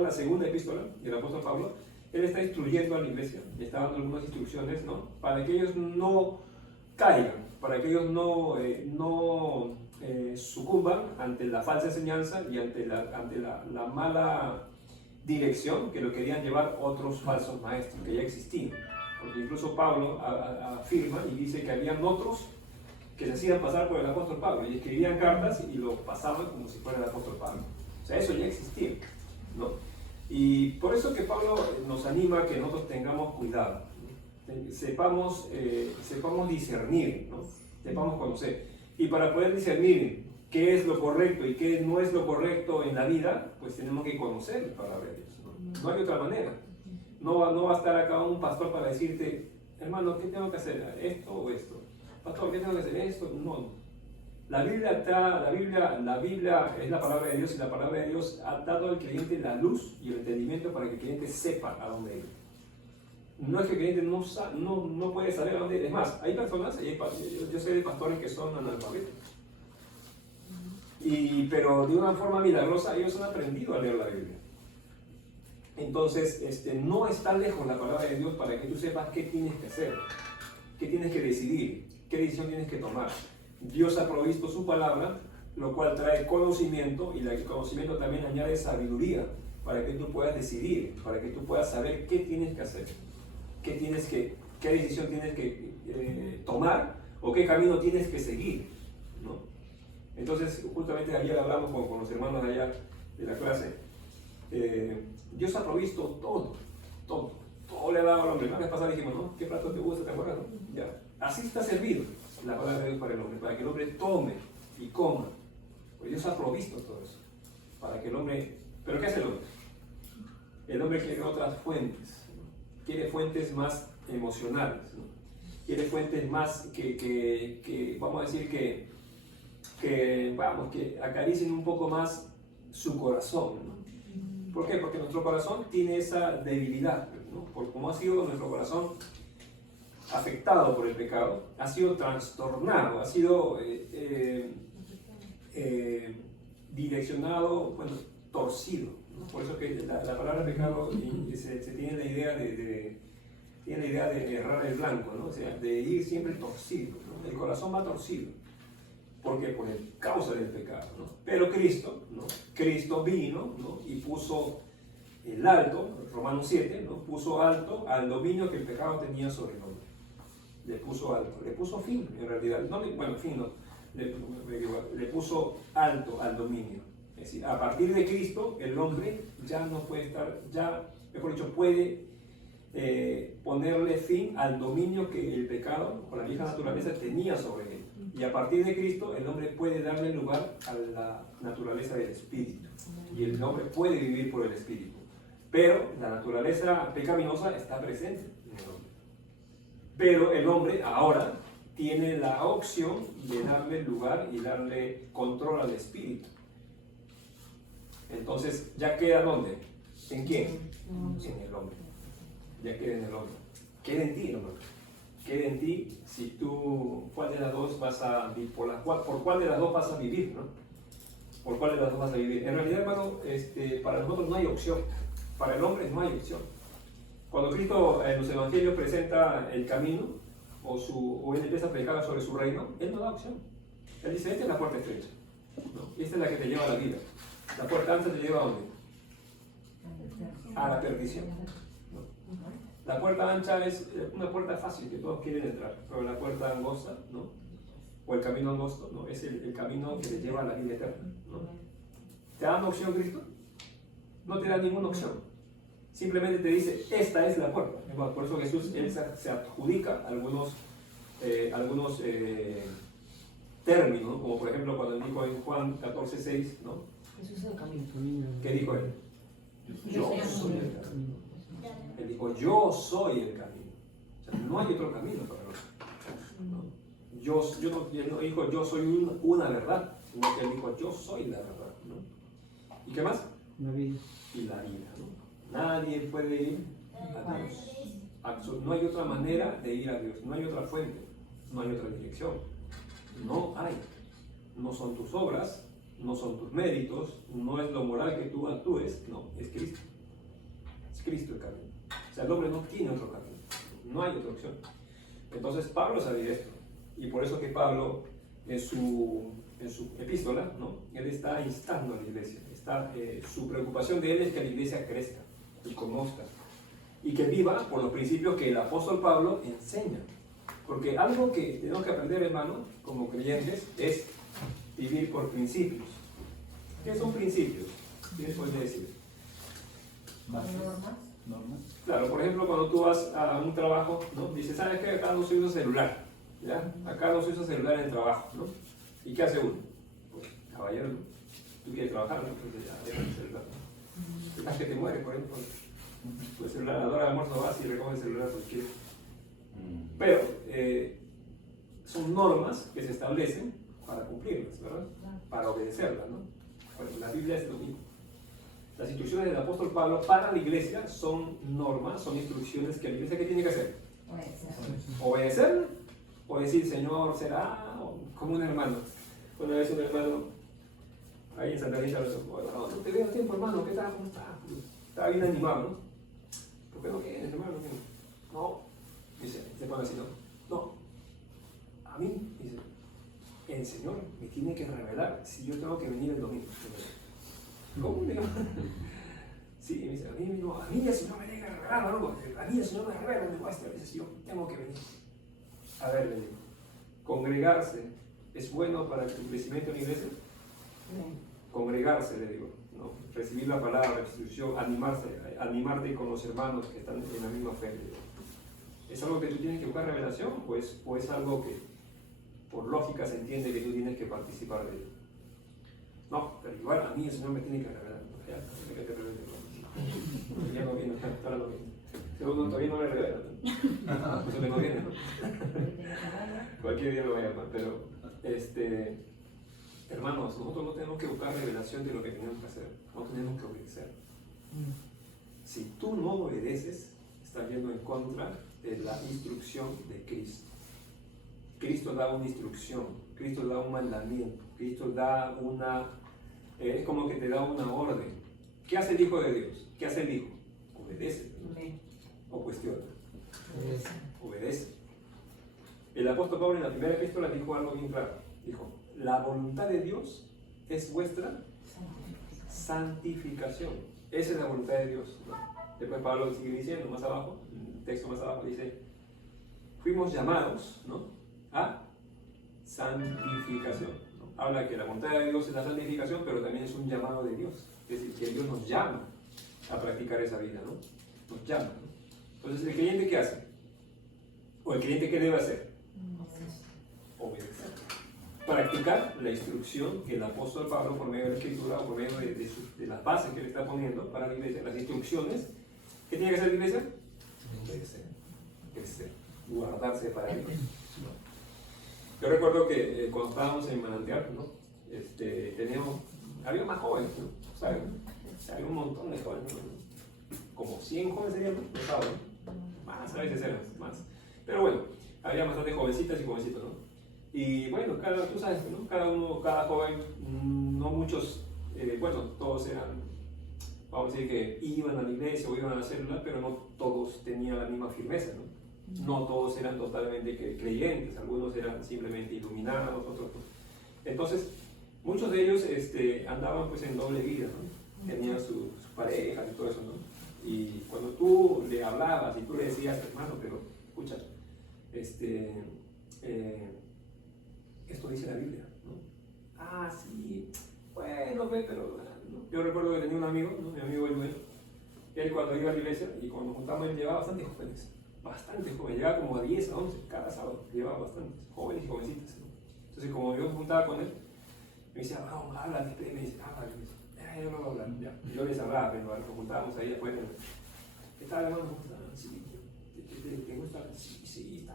la segunda epístola del apóstol Pablo, él está instruyendo a la iglesia, le está dando algunas instrucciones, ¿no? Para que ellos no caigan, para que ellos no sucumban ante la falsa enseñanza y ante la mala dirección que lo querían llevar otros falsos maestros que ya existían. Porque incluso Pablo afirma y dice que habían otros que se hacían pasar por el apóstol Pablo y escribían cartas y lo pasaban como si fuera el apóstol Pablo. O sea, eso ya existía, ¿no? Y por eso que Pablo nos anima a que nosotros tengamos cuidado, ¿no? Sepamos discernir, ¿no? Sepamos conocer. Y para poder discernir qué es lo correcto y qué no es lo correcto en la vida, pues tenemos que conocer la palabra de Dios, ¿no? No hay otra manera. No va a estar acá un pastor para decirte, hermano, ¿qué tengo que hacer? ¿Esto o esto? Pastor, ¿qué tengo que hacer? Esto. No. La Biblia es la palabra de Dios y la palabra de Dios ha dado al creyente la luz y el entendimiento para que el creyente sepa a dónde ir. No es que el creyente no puede saber a dónde ir. Es más, hay personas, yo sé de pastores que son analfabetos. Pero de una forma milagrosa ellos han aprendido a leer la Biblia. Entonces, no está lejos la palabra de Dios para que tú sepas qué tienes que hacer, qué tienes que decidir, qué decisión tienes que tomar. Dios ha provisto su palabra, lo cual trae conocimiento, y el conocimiento también añade sabiduría para que tú puedas decidir, para que tú puedas saber qué tienes que hacer, qué decisión tienes que tomar o qué camino tienes que seguir, ¿no? Entonces, justamente ayer hablamos con los hermanos de allá de la clase. Dios ha provisto todo le ha dado al hombre. La vez pasada dijimos, ¿no? ¿Qué plato te gusta? ¿Te acuerdas? ¿No? Ya. Así está servido la palabra de Dios para el hombre, para que el hombre tome y coma. Pues Dios ha provisto todo eso, para que el hombre... ¿Pero qué hace el hombre? El hombre quiere otras fuentes, ¿no? Quiere fuentes más emocionales, ¿no? Quiere fuentes más que vamos a decir que acaricien un poco más su corazón, ¿no? ¿Por qué? Porque nuestro corazón tiene esa debilidad, ¿no? Por cómo ha sido nuestro corazón afectado por el pecado, ha sido trastornado, ha sido direccionado, bueno, torcido, ¿no? Por eso que la palabra pecado se tiene la idea de errar el blanco, ¿no? O sea, de ir siempre torcido, ¿no? El corazón va torcido. ¿Por qué? Por causa del pecado, ¿no? Pero Cristo, ¿no? Cristo vino, ¿no? Y puso el alto, Romanos 7, ¿no? Puso alto al dominio que el pecado tenía sobre el hombre. Le puso alto, le puso fin, en realidad. Le puso alto al dominio. Es decir, a partir de Cristo, el hombre ya no puede estar, mejor dicho, puede ponerle fin al dominio que el pecado o la vieja naturaleza tenía sobre él. Y a partir de Cristo, el hombre puede darle lugar a la naturaleza del Espíritu. Y el hombre puede vivir por el Espíritu. Pero la naturaleza pecaminosa está presente en el hombre. Pero el hombre ahora tiene la opción de darle lugar y darle control al Espíritu. Entonces, ¿ya queda dónde? ¿En quién? En el hombre. Ya queda en el hombre. Queda en ti, hermano. Queda en ti si tú, ¿cuál de las dos vas a vivir? ¿Por cuál de las dos vas a vivir, no? ¿Por cuál de las dos vas a vivir? En realidad, hermano, para nosotros no hay opción. Para el hombre no hay opción. Cuando Cristo en los evangelios presenta el camino, o él empieza a predicar sobre su reino, él no da opción. Él dice, esta es la puerta estrecha, ¿no? Esta es la que te lleva a la vida. La puerta ancha te lleva ¿a dónde? A la perdición, ¿no? La puerta ancha es una puerta fácil que todos quieren entrar, pero la puerta angosta, ¿no? O el camino angosto, ¿no? Es el camino que te lleva a la vida eterna, ¿no? ¿Te da una opción Cristo? No te da ninguna opción. Simplemente te dice, esta es la puerta. Por eso Jesús él se adjudica algunos términos, ¿no? Como por ejemplo cuando él dijo en Juan 14:6, ¿no? Jesús es el camino. ¿Qué dijo él? Yo soy el camino. Él dijo, yo soy el camino. O sea, no hay otro camino para nosotros, ¿no? Él no dijo, yo soy una verdad, sino que él dijo, yo soy la verdad, ¿no? ¿Y qué más? La vida. Y la vida, ¿no? Nadie puede ir a Dios. No hay otra manera de ir a Dios, no hay otra fuente, no hay otra dirección. No hay. No son tus obras, no son tus méritos, no es lo moral que tú actúes, no, es Cristo. el hombre no tiene otro camino, no hay otra opción. Entonces Pablo sabía esto, y por eso que Pablo en su epístola, ¿no? Él está instando a la iglesia, su preocupación de él es que la iglesia crezca y conozca, y que viva por los principios que el apóstol Pablo enseña. Porque algo que tenemos que aprender, hermano, como creyentes, es vivir por principios. ¿Qué son principios? ¿Qué les puede decir? Normas. Claro, por ejemplo, cuando tú vas a un trabajo, ¿no? Dices, ¿sabes qué? Acá no se usa celular, ¿ya? Acá no se usa celular en el trabajo, ¿no? ¿Y qué hace uno? Pues, caballero, ¿no? Tú quieres trabajar, ¿no? Entonces ya, deja el celular, ¿no? Hasta que te mueres, por ejemplo. Tu celular, a la hora de almuerzo vas y recoges el celular porque quieres. Pero son normas que se establecen para cumplirlas, ¿verdad? Para obedecerlas, ¿no? Bueno, la Biblia es lo mismo. Las instrucciones del apóstol Pablo para la iglesia son normas, son instrucciones que la iglesia ¿qué tiene que hacer? Obedecer o decir, Señor, será como un hermano. Una vez un hermano ahí en Santa Rita no te veo tiempo, hermano, ¿qué tal? ¿Cómo estás? Estaba bien animado, ¿no? ¿Por qué no vienes, hermano? No, dice, se pone así, no, a mí, dice, el Señor me tiene que revelar si yo tengo que venir el domingo. ¿Cómo? Sí, me dice, a mí el Señor me tiene que revelar algo, a mí el Señor me revela, me muestra, dice, yo tengo que venir. A ver, le digo, ¿congregarse es bueno para tu crecimiento en la iglesia? Congregarse, le digo, ¿no? Recibir la palabra, la instrucción, animarte con los hermanos que están en la misma fe. ¿Es algo que tú tienes que buscar revelación o es algo que por lógica se entiende que tú tienes que participar de ello? No, pero igual a mí el Señor me tiene que revelar. Ya no viene, ahora no viene. Segundo, todavía no le revela. Eso le conviene, ¿no? Cualquier día lo va a llamar, pero hermanos, nosotros no tenemos que buscar revelación de lo que tenemos que hacer, no tenemos que obedecer. Si tú no obedeces, estás yendo en contra de la instrucción de Cristo. Cristo da una instrucción, Cristo da un mandamiento, Cristo da es como que te da una orden. ¿Qué hace el Hijo de Dios? ¿Qué hace el Hijo? Obedece. ¿O cuestiona? Obedece. El apóstol Pablo en la primera epístola dijo algo bien claro. Dijo, la voluntad de Dios es vuestra santificación. Esa es la voluntad de Dios, ¿no? Después Pablo sigue diciendo más abajo, el texto más abajo dice, fuimos llamados, ¿no?, a santificación, ¿no? Habla que la voluntad de Dios es la santificación, pero también es un llamado de Dios. Es decir, que Dios nos llama a practicar esa vida, ¿no? Nos llama, ¿no? Entonces, ¿el creyente qué hace? ¿O el creyente qué debe hacer? Obedecer. Practicar la instrucción que el apóstol Pablo, por medio de la escritura o por medio de las bases que le está poniendo para la iglesia, las instrucciones, ¿qué tiene que hacer la iglesia? Obedecer, crecer, guardarse para Dios. Yo recuerdo que cuando estábamos en Manantial, ¿no? Había más jóvenes, ¿no? ¿Saben? Había un montón de jóvenes, ¿no? Como 100 jóvenes serían, ¿no? Más, a veces eran más. Pero bueno, había bastante jovencitas y jovencitos, ¿no? Y bueno, tú sabes, ¿no? Cada joven, no muchos, bueno, todos eran, vamos a decir que iban a la iglesia o iban a la célula, pero no todos tenían la misma firmeza, ¿no? No todos eran totalmente creyentes, algunos eran simplemente iluminados, otros no. Entonces, muchos de ellos andaban pues en doble vida, ¿no? Tenían sus parejas y todo eso, ¿no? Y cuando tú le hablabas y tú le decías, hermano, pero escucha, esto dice la Biblia, ¿no? Ah, sí, bueno, pero ¿no? Yo recuerdo que tenía un amigo, ¿no? Mi amigo el dueño, él cuando iba a la iglesia y cuando nos juntamos él llevaba bastantes jóvenes, llevaba como a 10 a 11 cada sábado, llevaba bastantes, jóvenes y jovencitas, ¿no? Entonces como yo me juntaba con él, me decía, vamos, habla, me dice, yo no voy a hablar, ya. Yo les hablaba, pero nos juntábamos ahí afuera, ¿qué tal, hermano? ¿Cómo están? Sí, ¿te gusta? Sí,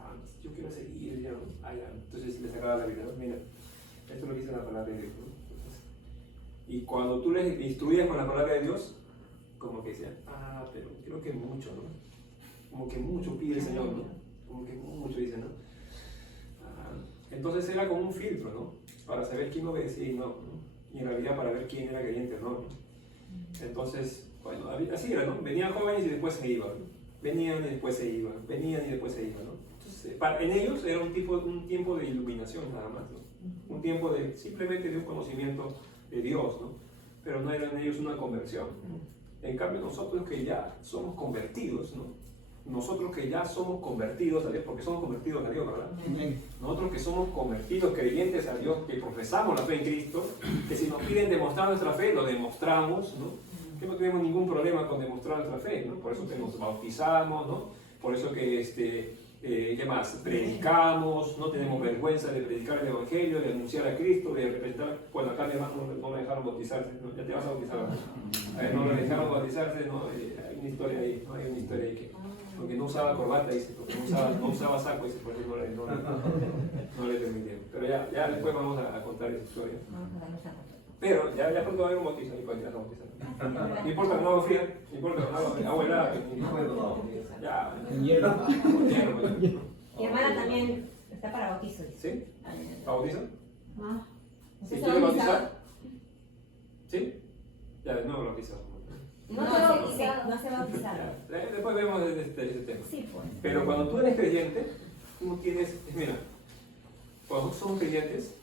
yo quiero seguir, ya, ¿no? Ya. Entonces le sacaba la Biblia, ¿no? Mira, esto es lo que dice la palabra de Dios, ¿no? Entonces, y cuando tú les instruías con la palabra de Dios, como que decían, pero creo que mucho, ¿no? Como que mucho pide el Señor, ¿no? Como que mucho dice, ¿no? Entonces era como un filtro, ¿no? Para saber quién obedecía y no. Y en realidad para ver quién era creyente o no. Entonces, bueno, así era, ¿no? Venían jóvenes y después se iban, ¿no? Venían y después se iban, venían y después se iban, ¿no? Entonces, en ellos era un tiempo de iluminación nada más, ¿no? Un tiempo de simplemente de un conocimiento de Dios, ¿no? Pero no era en ellos una conversión. En cambio, nosotros que ya somos convertidos, ¿no? Nosotros que ya somos convertidos a Dios, porque somos convertidos a Dios, ¿verdad? Nosotros que somos convertidos, creyentes a Dios, que profesamos la fe en Cristo, que si nos piden demostrar nuestra fe, lo demostramos, ¿no? Que no tenemos ningún problema con demostrar nuestra fe, ¿no? Por eso que nos bautizamos, ¿no? Por eso que, ¿qué más? Predicamos, no tenemos vergüenza de predicar el Evangelio, de anunciar a Cristo, de representar. Bueno, acá no me dejaron bautizarse, ¿no? Ya te vas a bautizar. A ver, no le dejaron bautizarse, ¿no? Hay una historia ahí, ¿no? Hay una historia ahí que, porque no usaba corbata, dice, porque no usaba saco, dice, por eso no le permitieron. Pero ya después vamos a contar esa historia. Pero ya pronto va a haber un bautizo, y cualquiera se bautiza. No importa que no haga fría, no importa que no haga agua helada, ya. Mi hermana también está para bautizo. ¿Sí? ¿Para bautizo? ¿No ¿Sí quiere bautizar? ¿Sí? Ya, no lo bautizo. No se bautizado. Después vemos ese tema. Sí, pues. Pero cuando tú eres creyente, tú tienes, mira, cuando somos creyentes,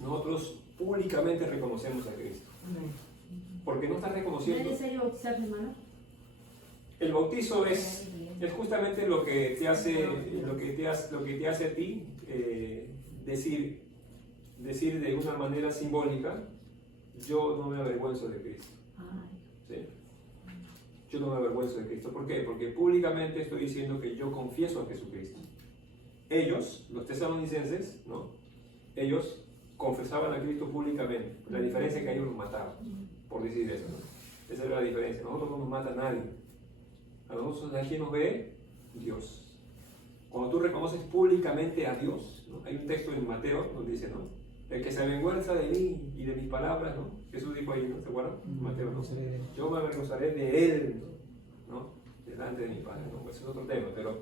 nosotros públicamente reconocemos a Cristo. Porque no estás reconociendo. ¿No es necesario bautizarse, hermano? El bautizo es justamente lo que te hace, lo que te hace a ti decir de una manera simbólica, yo no me avergüenzo de Cristo. ¿Sí? Yo no me avergüenzo de Cristo. ¿Por qué? Porque públicamente estoy diciendo que yo confieso a Jesucristo. Ellos, los tesalonicenses, ¿no? Ellos confesaban a Cristo públicamente. La diferencia es que ellos los mataban, por decir eso, ¿no? Esa era la diferencia. Nosotros no nos mata a nadie. A nosotros aquí nos ve Dios. Cuando tú reconoces públicamente a Dios, ¿no? Hay un texto en Mateo donde dice, ¿no? El que se avergüenza de mí y de mis palabras, ¿no? Jesús dijo ahí, ¿no? ¿Se acuerdan? Mateo, ¿no? Yo me avergonzaré de él, ¿no? Delante de mi Padre, ¿no? Ese es otro tema, pero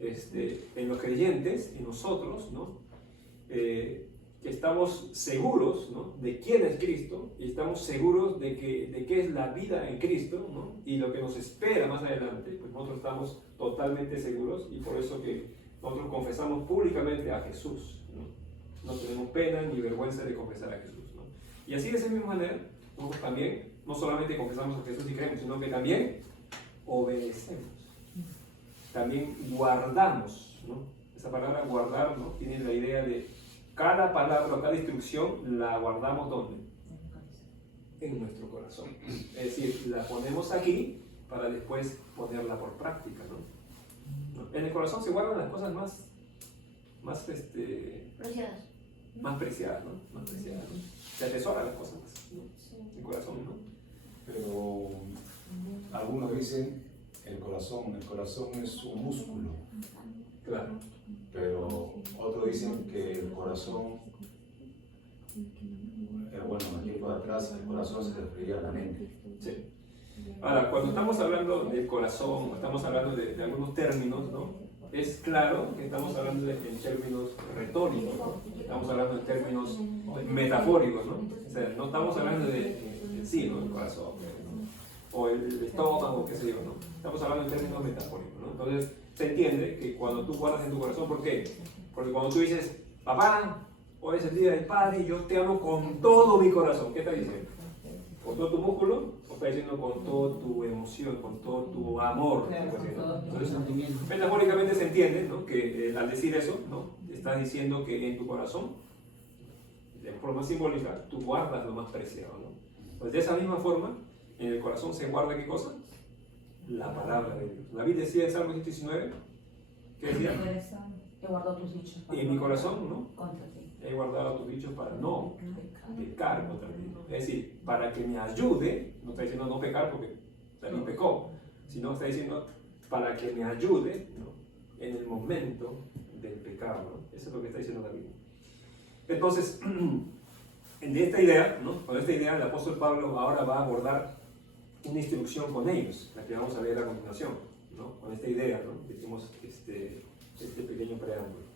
en los creyentes, en nosotros, ¿no? Que estamos seguros, ¿no? De quién es Cristo y estamos seguros de qué es la vida en Cristo, ¿no? Y lo que nos espera más adelante, pues nosotros estamos totalmente seguros y por eso que nosotros confesamos públicamente a Jesús, ¿no? No tenemos pena ni vergüenza de confesar a Jesús, ¿no? Y así de esa misma manera, nosotros también no solamente confesamos a Jesús y creemos, sino que también obedecemos, también guardamos, ¿no? Esa palabra guardar, ¿no? Tiene la idea de cada palabra o cada instrucción la guardamos ¿dónde? En nuestro corazón. Es decir, la ponemos aquí para después ponerla por práctica, ¿no? En el corazón se guardan las cosas más Preciadas. más preciadas, ¿no? Más preciadas, ¿no? Se atesoran las cosas más, ¿no? El corazón, ¿no? Pero algunos dicen el corazón es un músculo. Claro. Pero otros dicen que el corazón, bueno, aquí por atrás, el corazón se refería a la mente. Sí. Ahora, cuando estamos hablando del corazón, estamos hablando de algunos términos, ¿no? Es claro que estamos hablando en términos retóricos, ¿no? Estamos hablando en términos metafóricos, ¿no? O sea, no estamos hablando de sí, ¿no? El corazón, ¿no? O el estómago, qué sé yo, ¿no? Estamos hablando en términos metafóricos, ¿no? Entonces, se entiende que cuando tú guardas en tu corazón, ¿por qué? Porque cuando tú dices, papá, hoy es el día del padre y yo te amo con todo mi corazón, ¿qué estás diciendo? ¿Con todo tu músculo? ¿O estás diciendo con toda tu emoción, con todo tu amor? Entonces, metafóricamente se entiende, ¿no? Que al decir eso, ¿no? Estás diciendo que en tu corazón, de forma simbólica, tú guardas lo más preciado, ¿no? Pues de esa misma forma, en el corazón se guarda ¿qué cosa? La palabra de Dios. David decía en Salmo 119, ¿qué decía? He guardado tus dichos. Y en mi corazón, ¿no? Contra ti. He guardado tus dichos para no pecar contra ti. Es decir, para que me ayude, no está diciendo no pecar porque David pecó, sino está diciendo para que me ayude, ¿no? En el momento del pecado, ¿no? Eso es lo que está diciendo David. Entonces, de esta idea, ¿no? Con esta idea, el apóstol Pablo ahora va a abordar una instrucción con ellos, la que vamos a ver a continuación, ¿no? Con esta idea, ¿no? Hicimos este pequeño preámbulo.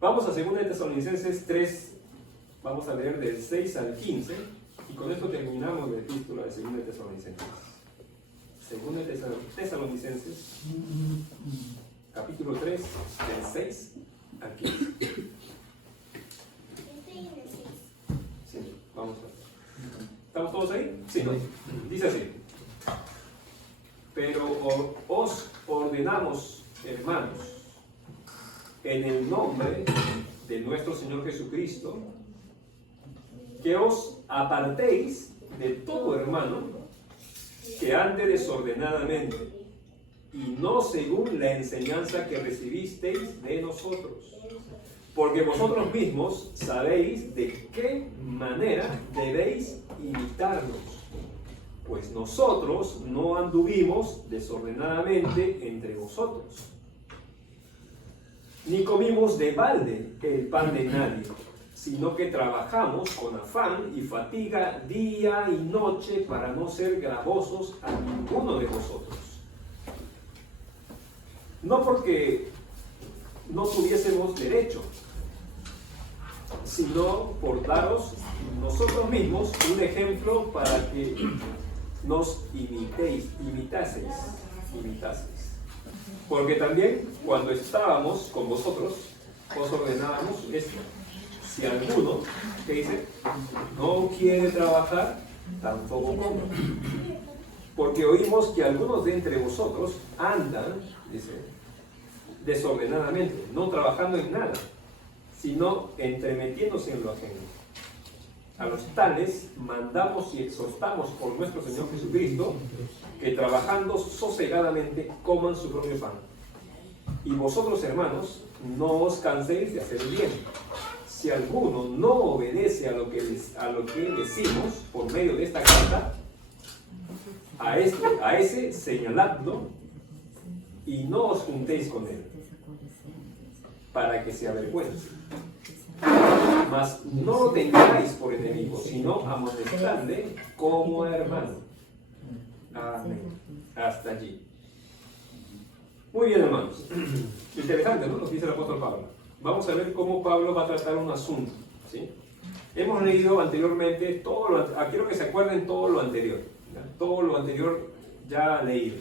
Vamos a 2 Tesalonicenses 3, vamos a leer del 6 al 15, y con esto terminamos la epístola de 2 Tesalonicenses. Según de Tesalonicenses, capítulo 3, del 6 al 15. Sí, vamos a ver. ¿Estamos todos ahí? Sí, ¿no? Dice así. Pero os ordenamos, hermanos, en el nombre de nuestro Señor Jesucristo, que os apartéis de todo hermano que ande desordenadamente y no según la enseñanza que recibisteis de nosotros. Porque vosotros mismos sabéis de qué manera debéis imitarnos. Pues nosotros no anduvimos desordenadamente entre vosotros, ni comimos de balde el pan de nadie, sino que trabajamos con afán y fatiga día y noche para no ser gravosos a ninguno de vosotros. No porque no tuviésemos derecho, sino por daros nosotros mismos un ejemplo para que nos imitaseis. Porque también cuando estábamos con vosotros, os ordenábamos esto. Si alguno, ¿qué dice? No quiere trabajar, tampoco coma. Porque oímos que algunos de entre vosotros andan, dice, desordenadamente, no trabajando en nada, sino entremetiéndose en lo ajeno. A los tales mandamos y exhortamos por nuestro Señor Jesucristo que trabajando sosegadamente coman su propio pan. Y vosotros, hermanos, no os canséis de hacer el bien. Si alguno no obedece a lo que decimos por medio de esta carta, a ese señaladlo y no os juntéis con él, para que se avergüence. Mas no lo tengáis por enemigo, sino amonestadle como hermano. Amén. Hasta allí. Muy bien, hermanos. Interesante, ¿no? Nos dice el apóstol Pablo. Vamos a ver cómo Pablo va a tratar un asunto, ¿sí? Hemos leído anteriormente quiero que se acuerden todo lo anterior, ¿ya? Todo lo anterior ya leído.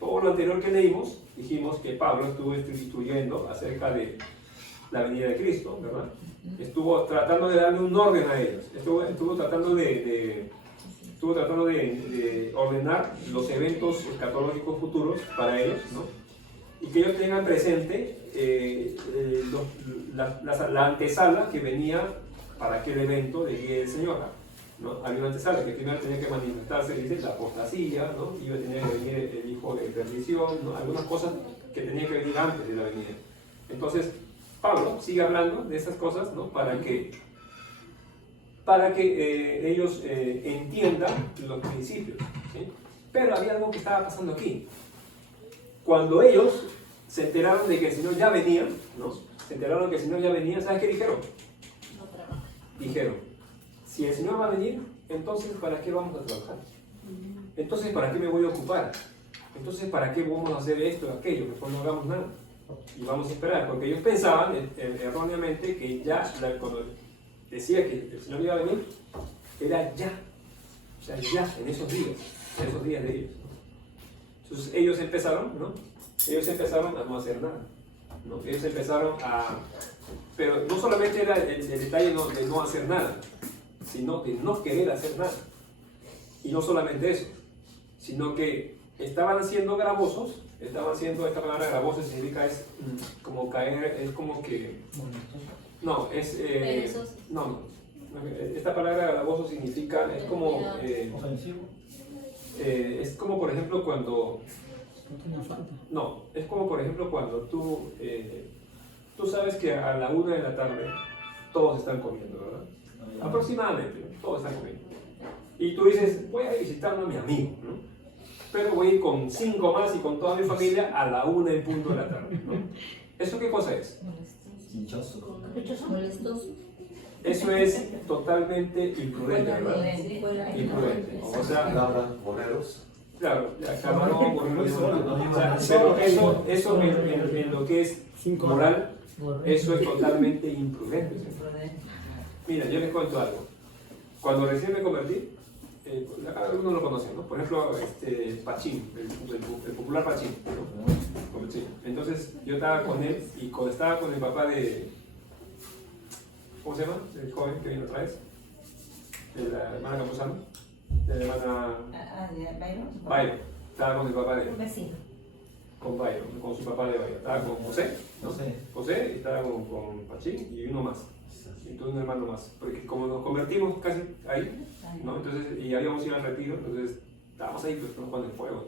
Todo lo anterior que leímos, dijimos que Pablo estuvo instruyendo acerca de la venida de Cristo, ¿verdad? Estuvo tratando de darle un orden a ellos. Estuvo tratando de ordenar los eventos escatológicos futuros para ellos, ¿no? Y que ellos tengan presente la antesala que venía para aquel evento del día del Señor, ¿no? Había una antesala que primero tenía que manifestarse, dice, la apostasía, ¿no? Iba a tener que venir el hijo de perdición, ¿no? Algunas cosas que tenían que venir antes de la venida. Entonces, Pablo sigue hablando de esas cosas, ¿no? Para que ellos entiendan los principios, ¿sí? Pero había algo que estaba pasando aquí. Cuando ellos se enteraron de que el Señor ya venía, ¿no? Se enteraron que el Señor ya venía, ¿sabes qué dijeron? No trabaja. Dijeron, si el Señor va a venir, entonces ¿para qué vamos a trabajar? Entonces ¿para qué me voy a ocupar? Entonces ¿para qué vamos a hacer esto o aquello? Mejor no hagamos nada. Y vamos a esperar, porque ellos pensaban erróneamente que ya, cuando decía que el Señor iba a venir, era ya. O sea, ya, en esos días de ellos. Entonces ellos empezaron, ¿no? Ellos empezaron a no hacer nada, ¿no? Ellos empezaron a... Pero no solamente era el detalle de no hacer nada, sino de no querer hacer nada. Y no solamente eso, sino que estaban siendo gravosos. Esta palabra gravoso significa es como caer, es como que... No, es... no, esta palabra gravoso significa, es como... es como por ejemplo cuando... No, es como por ejemplo cuando tú sabes que a la 1 de la tarde todos están comiendo, ¿verdad? Aproximadamente, todos están comiendo. Y tú dices, voy a visitar a mi amigo, ¿no? Pero voy a ir con 5 más y con toda mi familia a la 1 en punto de la tarde, ¿no? ¿Eso qué cosa es? Molestoso. Eso es totalmente imprudente, ¿verdad? Imprudente. O sea, Palabra, borreros. claro, camarón, pero eso en lo que es moral, eso es totalmente imprudente. Mira, yo les cuento algo. Cuando recién me convertí, algunos lo conocen, ¿no? Por ejemplo, Pachín, el popular Pachín, ¿no? Pachín. Entonces yo estaba con él y cuando estaba con el papá de, ¿cómo se llama? El joven que vino otra vez, de la hermana Campuzano, de la hermana Byron. Estaba con el papá de Un vecino. con Byron, con su papá de Byron. Estaba con José, ¿no? José, y estaba con Pachín y uno más. Entonces un hermano más, porque como nos convertimos casi ahí, ¿no? Entonces, y habíamos ido al retiro, entonces estábamos ahí pues, con el fuego, ¿no?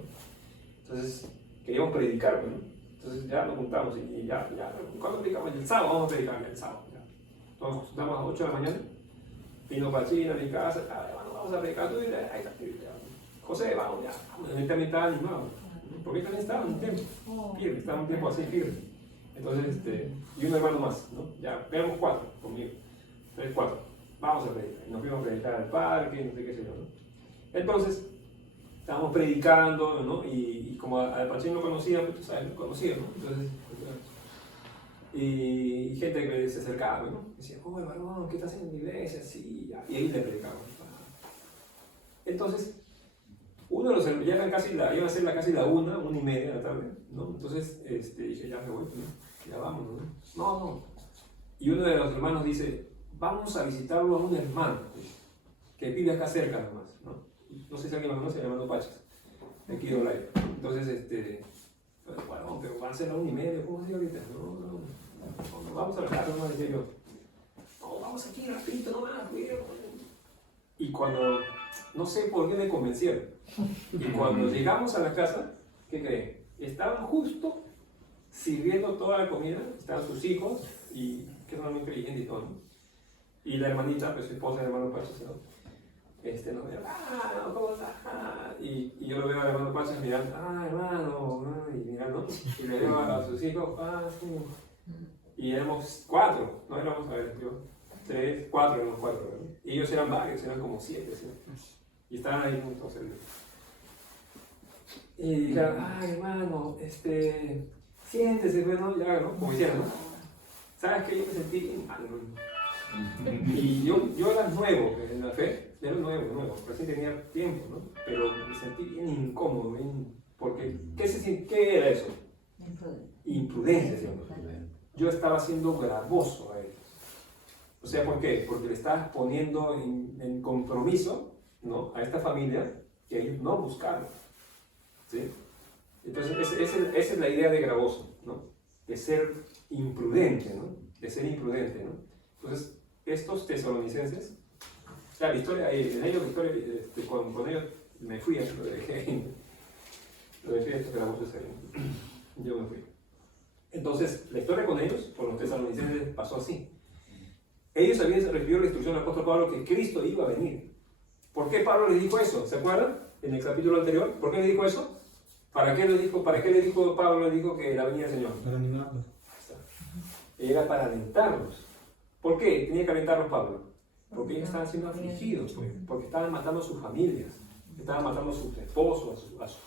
Entonces queríamos predicar, ¿no? Entonces ya nos juntamos y ya, ¿cuándo predicamos? El sábado vamos a predicar, el sábado. Ya. Entonces nos juntamos a las 8 de la mañana, vino Pachín a mi casa, bueno, vamos a predicar, tú dices, ahí está, José, vamos ya, él también estaba animado, ¿no? Porque él también estaba un tiempo firme, estaba un tiempo así firme. Entonces, y un hermano más, ¿no? Ya, éramos 4 conmigo. 3, 4, vamos a predicar. Y nos fuimos a predicar al parque, no sé qué sé yo, ¿no? Entonces, estábamos predicando, ¿no? Y como al Pachín lo conocía, pues tú sabes, lo conocía, ¿no? Entonces, y gente que se acercaba, ¿no? Decía, oh, hermano, ¿qué estás haciendo en la iglesia? Sí, ya. Y ahí le predicamos. Entonces, uno de los hermanos, ya eran casi iban a ser casi la 1:30 de la tarde, ¿no? Entonces, dije, ya me voy, ¿no? Ya vámonos, ¿no? No. Y uno de los hermanos dice, vamos a visitarlo a un hermano que vive acá cerca nomás, ¿no? No sé si alguien lo conoce, el hermano Pachas, de aquí de Olaya. Entonces, bueno, pero van a ser a 1:30, ¿cómo así ahorita? No, vamos a la casa nomás, decía yo. No, vamos aquí rapidito nomás, cuidado. Y cuando, no sé por qué me convencieron, y cuando llegamos a la casa, ¿qué creen? Estaban justo sirviendo toda la comida, estaban sus hijos, y que son muy creyentes y todo, ¿no? Y la hermanita, pues su esposa, el hermano Pachas, ¿no? Nos ve, ¿cómo estás? Y yo lo veo al hermano Pachas mirando, hermano, y mirando, y le veo a sus hijos, sí. Y éramos 4, no éramos, a ver, yo, 3, 4, éramos 4, ¿no? Y ellos eran varios, eran como 7, ¿sí? Y estaban ahí juntos. Y dijeron, hermano, siéntese, bueno, ya, ¿no? Como hicieron, ¿no? ¿Sabes qué? Yo me sentí bien mal, ¿no? Y yo era nuevo en la fe, era nuevo, recién tenía tiempo, ¿no? Pero me sentí bien incómodo, porque ¿qué era eso? Imprudencia, ¿sí? Yo estaba siendo gravoso a ellos. O sea, ¿por qué? Porque le estabas poniendo en compromiso, ¿no? A esta familia que ellos no buscaron, ¿sí? Entonces, esa es la idea de gravoso, ¿no? De ser imprudente, ¿no? De ser imprudente, ¿no? Entonces, estos tesalonicenses, o sea, la historia, en ellos, la historia, con ellos me fui, lo dejé estos gravosos ahí, yo me fui. Entonces, la historia con ellos, con los tesalonicenses, pasó así. Ellos habían recibido la instrucción del apóstol Pablo que Cristo iba a venir. ¿Por qué Pablo les dijo eso? ¿Se acuerdan? En el capítulo anterior. ¿Por qué le dijo eso? ¿Para qué le dijo Pablo? Le dijo que la venida del Señor. Para animarlos. Era para alentarlos. ¿Por qué tenía que alentarlos Pablo? Porque ellos estaban siendo afligidos, pues, porque estaban matando a sus familias, estaban matando a sus esposos,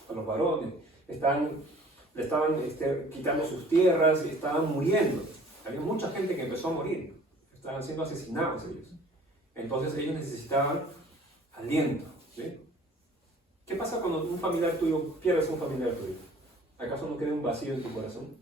a los varones, le estaban quitando sus tierras, estaban muriendo. Había mucha gente que empezó a morir, estaban siendo asesinados ellos. Entonces ellos necesitaban aliento, ¿sí? ¿Qué pasa cuando un familiar tuyo, pierdes un familiar tuyo? ¿Acaso no queda un vacío en tu corazón?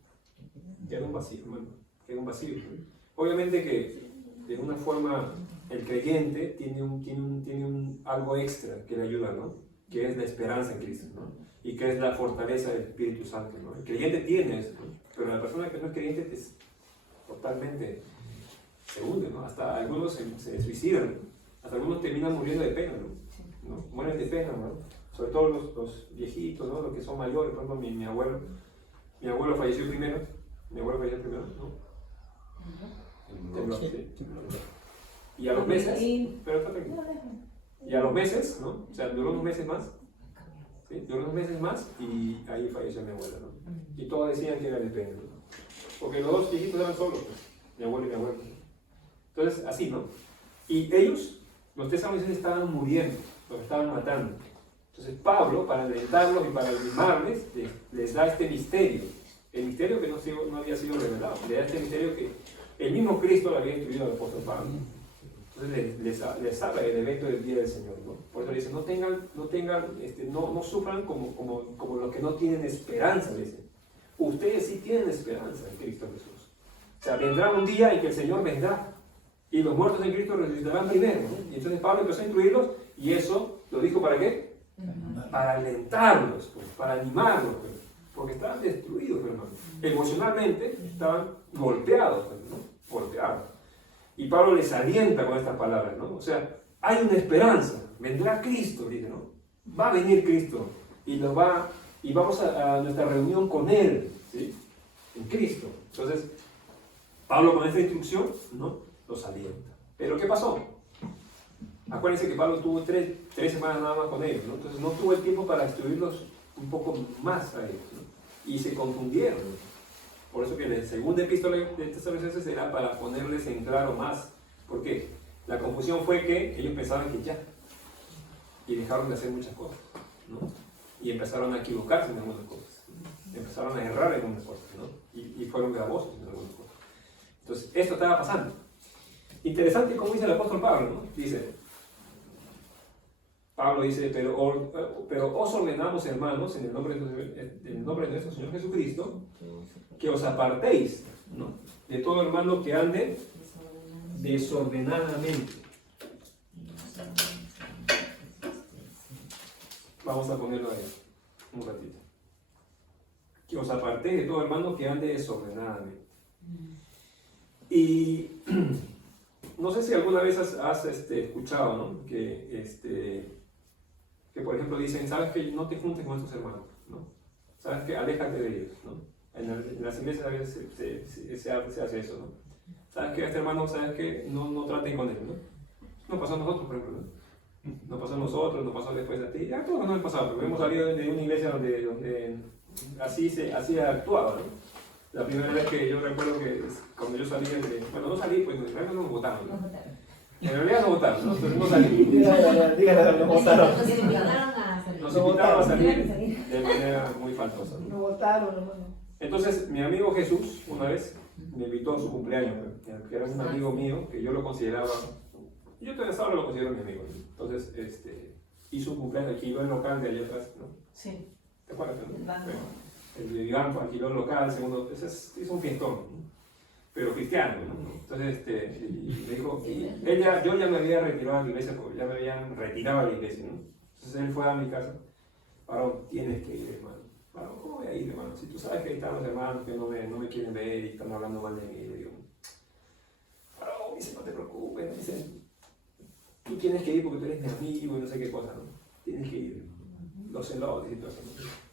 Queda un vacío, hermano, queda un vacío, ¿no? Obviamente que de una forma el creyente tiene algo extra que le ayuda, ¿no? Que es la esperanza en Cristo, ¿no? Y que es la fortaleza del Espíritu Santo, ¿no? El creyente tiene eso, ¿no? Pero la persona que no es creyente es totalmente se hunde, ¿no? Hasta algunos se suicidan, hasta algunos terminan muriendo de pena, ¿no? Mueren de pena, ¿no? Sobre todo los viejitos, ¿no? Los que son mayores, por ejemplo, mi abuelo falleció primero, ¿no? Sí. Y a los meses, y a los meses, ¿no? O sea, duró unos meses más, ¿sí? Duró unos meses más y ahí falleció mi abuela, ¿no? Y todos decían que era de pena, ¿no? Porque los dos viejitos eran solos, pues, mi abuelo y mi abuelo. Entonces, así, ¿no? Y ellos, los tesalonicenses, estaban muriendo, los estaban matando. Entonces Pablo, para alentarlos y para animarles, les da este misterio. El misterio que no había sido revelado. Le da este misterio que el mismo Cristo le había instruido al apóstol Pablo. Entonces les habla del evento del día del Señor, ¿no? Por eso le dice, no sufran como los que no tienen esperanza, le dice. Ustedes sí tienen esperanza en Cristo Jesús. O sea, vendrá un día en que el Señor vendrá y los muertos en Cristo resucitarán primero, ¿no? Y entonces Pablo empezó a instruirlos y eso lo dijo ¿para qué? Para alentarlos, pues, para animarlos, pues, porque estaban destruidos, hermano. Emocionalmente estaban golpeados, ¿no? Golpeados. Y Pablo les alienta con estas palabras, ¿no? O sea, hay una esperanza, vendrá Cristo, dice, ¿no? Va a venir Cristo y vamos a nuestra reunión con Él, ¿sí? En Cristo. Entonces, Pablo con esta instrucción, ¿no? Los alienta. Pero ¿qué pasó? Acuérdense que Pablo tuvo tres semanas nada más con ellos, ¿no? Entonces no tuvo el tiempo para instruirlos un poco más a ellos, ¿no? Y se confundieron, ¿no? Por eso que la segunda epístola de Tesalonicenses era para ponerles en claro más. ¿Por qué? La confusión fue que ellos pensaban que ya, y dejaron de hacer muchas cosas, ¿no? Y empezaron a equivocarse en algunas cosas, empezaron a errar en algunas cosas, ¿no? Y fueron gravosos en algunas cosas. Entonces, esto estaba pasando. Interesante como dice el apóstol Pablo, ¿no? Pablo dice, pero os ordenamos, hermanos, en el nombre de nuestro Señor Jesucristo, que os apartéis, ¿no? De todo hermano que ande desordenadamente. Vamos a ponerlo ahí, un ratito. Que os apartéis de todo hermano que ande desordenadamente. Y no sé si alguna vez has escuchado, ¿no? Que por ejemplo dicen, sabes que no te juntes con estos hermanos, ¿no? Sabes que aléjate de ellos, ¿no? En las iglesias a veces se hace eso, ¿no? Sabes que este hermano, sabes que no traten con él, ¿no? No pasó a nosotros, por ejemplo, ¿no? No pasó a nosotros, no pasó después a ti, ya todos nos han pasado, pero hemos salido de una iglesia donde así ha actuado, ¿no? La primera vez que yo recuerdo que cuando yo salí, bueno, no salí, pues en realidad nos votaron, ¿no? En realidad nos votaron, ¿no? Entonces no salí. Dígale, nos votaron. Nos invitaron a salir de manera muy faltosa, ¿no? Nos votaron, hermano. Entonces, mi amigo Jesús, una vez, me invitó a su cumpleaños, que era un amigo mío, que yo lo consideraba, yo todavía hasta ahora lo considero mi amigo, ¿no? Entonces, hizo un cumpleaños, alquiló el local de allá atrás, ¿no? Sí. ¿Te acuerdas? ¿No? El de Iván alquiló el local, segundo, hizo un fiestón, ¿no? Pero cristiano, ¿no? Entonces, y me dijo, yo ya me había retirado de la iglesia, porque ya me habían retirado de la iglesia, ¿no? Entonces él fue a mi casa, varón, tienes que ir, hermano. Varón, ¿cómo voy a ir, hermano? Si tú sabes que ahí están los hermanos que no me quieren ver y están hablando mal de mí, le digo, varón, dice, no te preocupes, dice, tú tienes que ir porque tú eres mi amigo y no sé qué cosa, ¿no? Tienes que ir. Los celotes y todo eso, ¿no?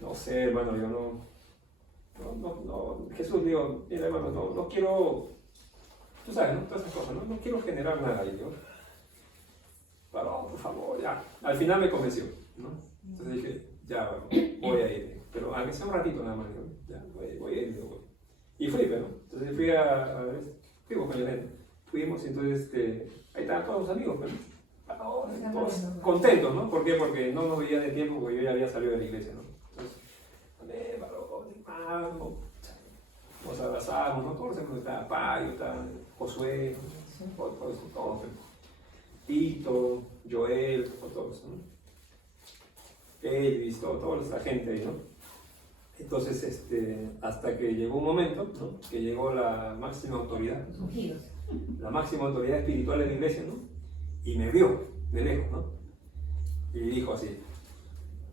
No sé, hermano, yo no, Jesús digo, mira hermano, no quiero, tú sabes, ¿no? Todas esas cosas, no quiero generar nada ahí, ¿no? Pero, por favor, ya. Al final me convenció, ¿no? Entonces dije, ya, voy a ir, pero aunque sea un ratito nada más, ¿no? Ya, voy a ir, voy. Y fui, pero, entonces fuimos con Yolanda, fuimos y entonces, ahí estaban todos los amigos, pero, todos contentos, ¿no? ¿Por qué? Porque no nos veía de tiempo, porque yo ya había salido de la iglesia, ¿no? Hermano, nos abrazamos, ¿no? Todos los hermanos, estaba Payo, estaba Josué, todos, Tito, Joel, todos, ¿no? Elvis, toda esa gente ahí, ¿no? Entonces, hasta que llegó un momento, ¿no? Que llegó la máxima autoridad, ¿no? La máxima autoridad espiritual de la iglesia, ¿no? Y me vio de lejos, ¿no? Y dijo así,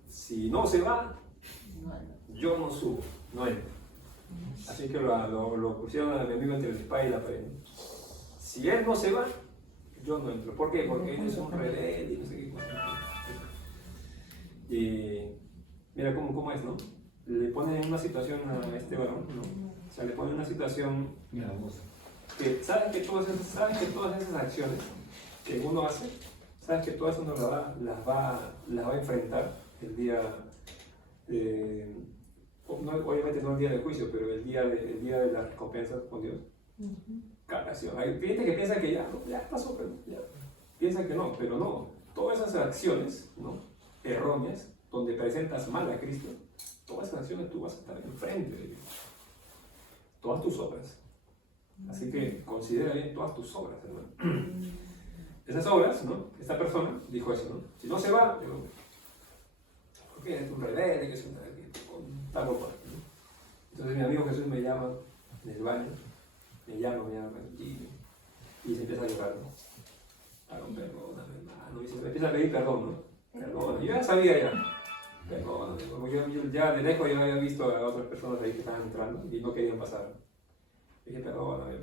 si no se va, yo no subo, no entro. Así que lo pusieron a mi amigo entre la espada y la pared, ¿no? Si él no se va, yo no entro. ¿Por qué? Porque él es un rebelde y no sé qué cosa. Y mira cómo es, ¿no? Le ponen en una situación a este varón, ¿no? O sea, le ponen en una situación que saben que todas esas acciones que uno hace, saben que todas uno las va a enfrentar el día obviamente no el día del juicio, pero el día de la recompensa con Dios. Cada acción. Hay gente que piensa que ya pasó, pero ya. Piensan que no, pero no. Todas esas acciones, ¿no? Erróneas, donde presentas mal a Cristo, todas esas acciones tú vas a estar enfrente de Dios. Todas tus obras, Así que considera bien todas tus obras, hermano. Esas obras, ¿no? Esta persona dijo eso, ¿no? Si no se va, digo, ¿por qué eres un rebelde? Que es una... con tal ropa, ¿no? Entonces mi amigo Jesús me llama en el baño, me llama, y se empieza a llorar, ¿no? Perdóname, hermano, y se me empieza a pedir perdón, ¿no? Perdón, yo ya sabía ya. Perdón, como yo ya de lejos yo había visto a otras personas ahí que estaban entrando y no querían pasar. Dije, perdóname,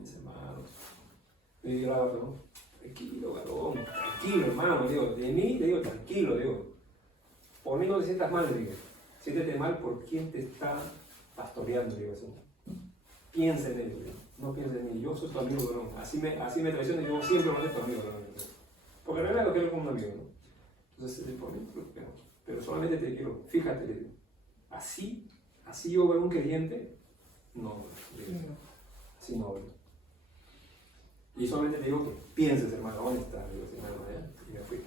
mis hermanos. Y yo lloraba, ¿no? Tranquilo, varón, tranquilo, hermano, digo, de mí, le digo, tranquilo, digo. Por mí no te sientas mal, digo. Siéntete mal por quien te está pastoreando, digo así. Piensa en él, digo. No pienses en mí, yo soy tu amigo, varón. Así me traiciona y yo siempre voy a ser tu amigo, varón. Porque en realidad lo quiero como un amigo, ¿no? Entonces, por mí, pero solamente te quiero, fíjate, le digo. Así yo veo un creyente, no, digo. Así no, digo. Y solamente te digo que pienses, hermano, ¿dónde está? Digo, hermano, y me fui.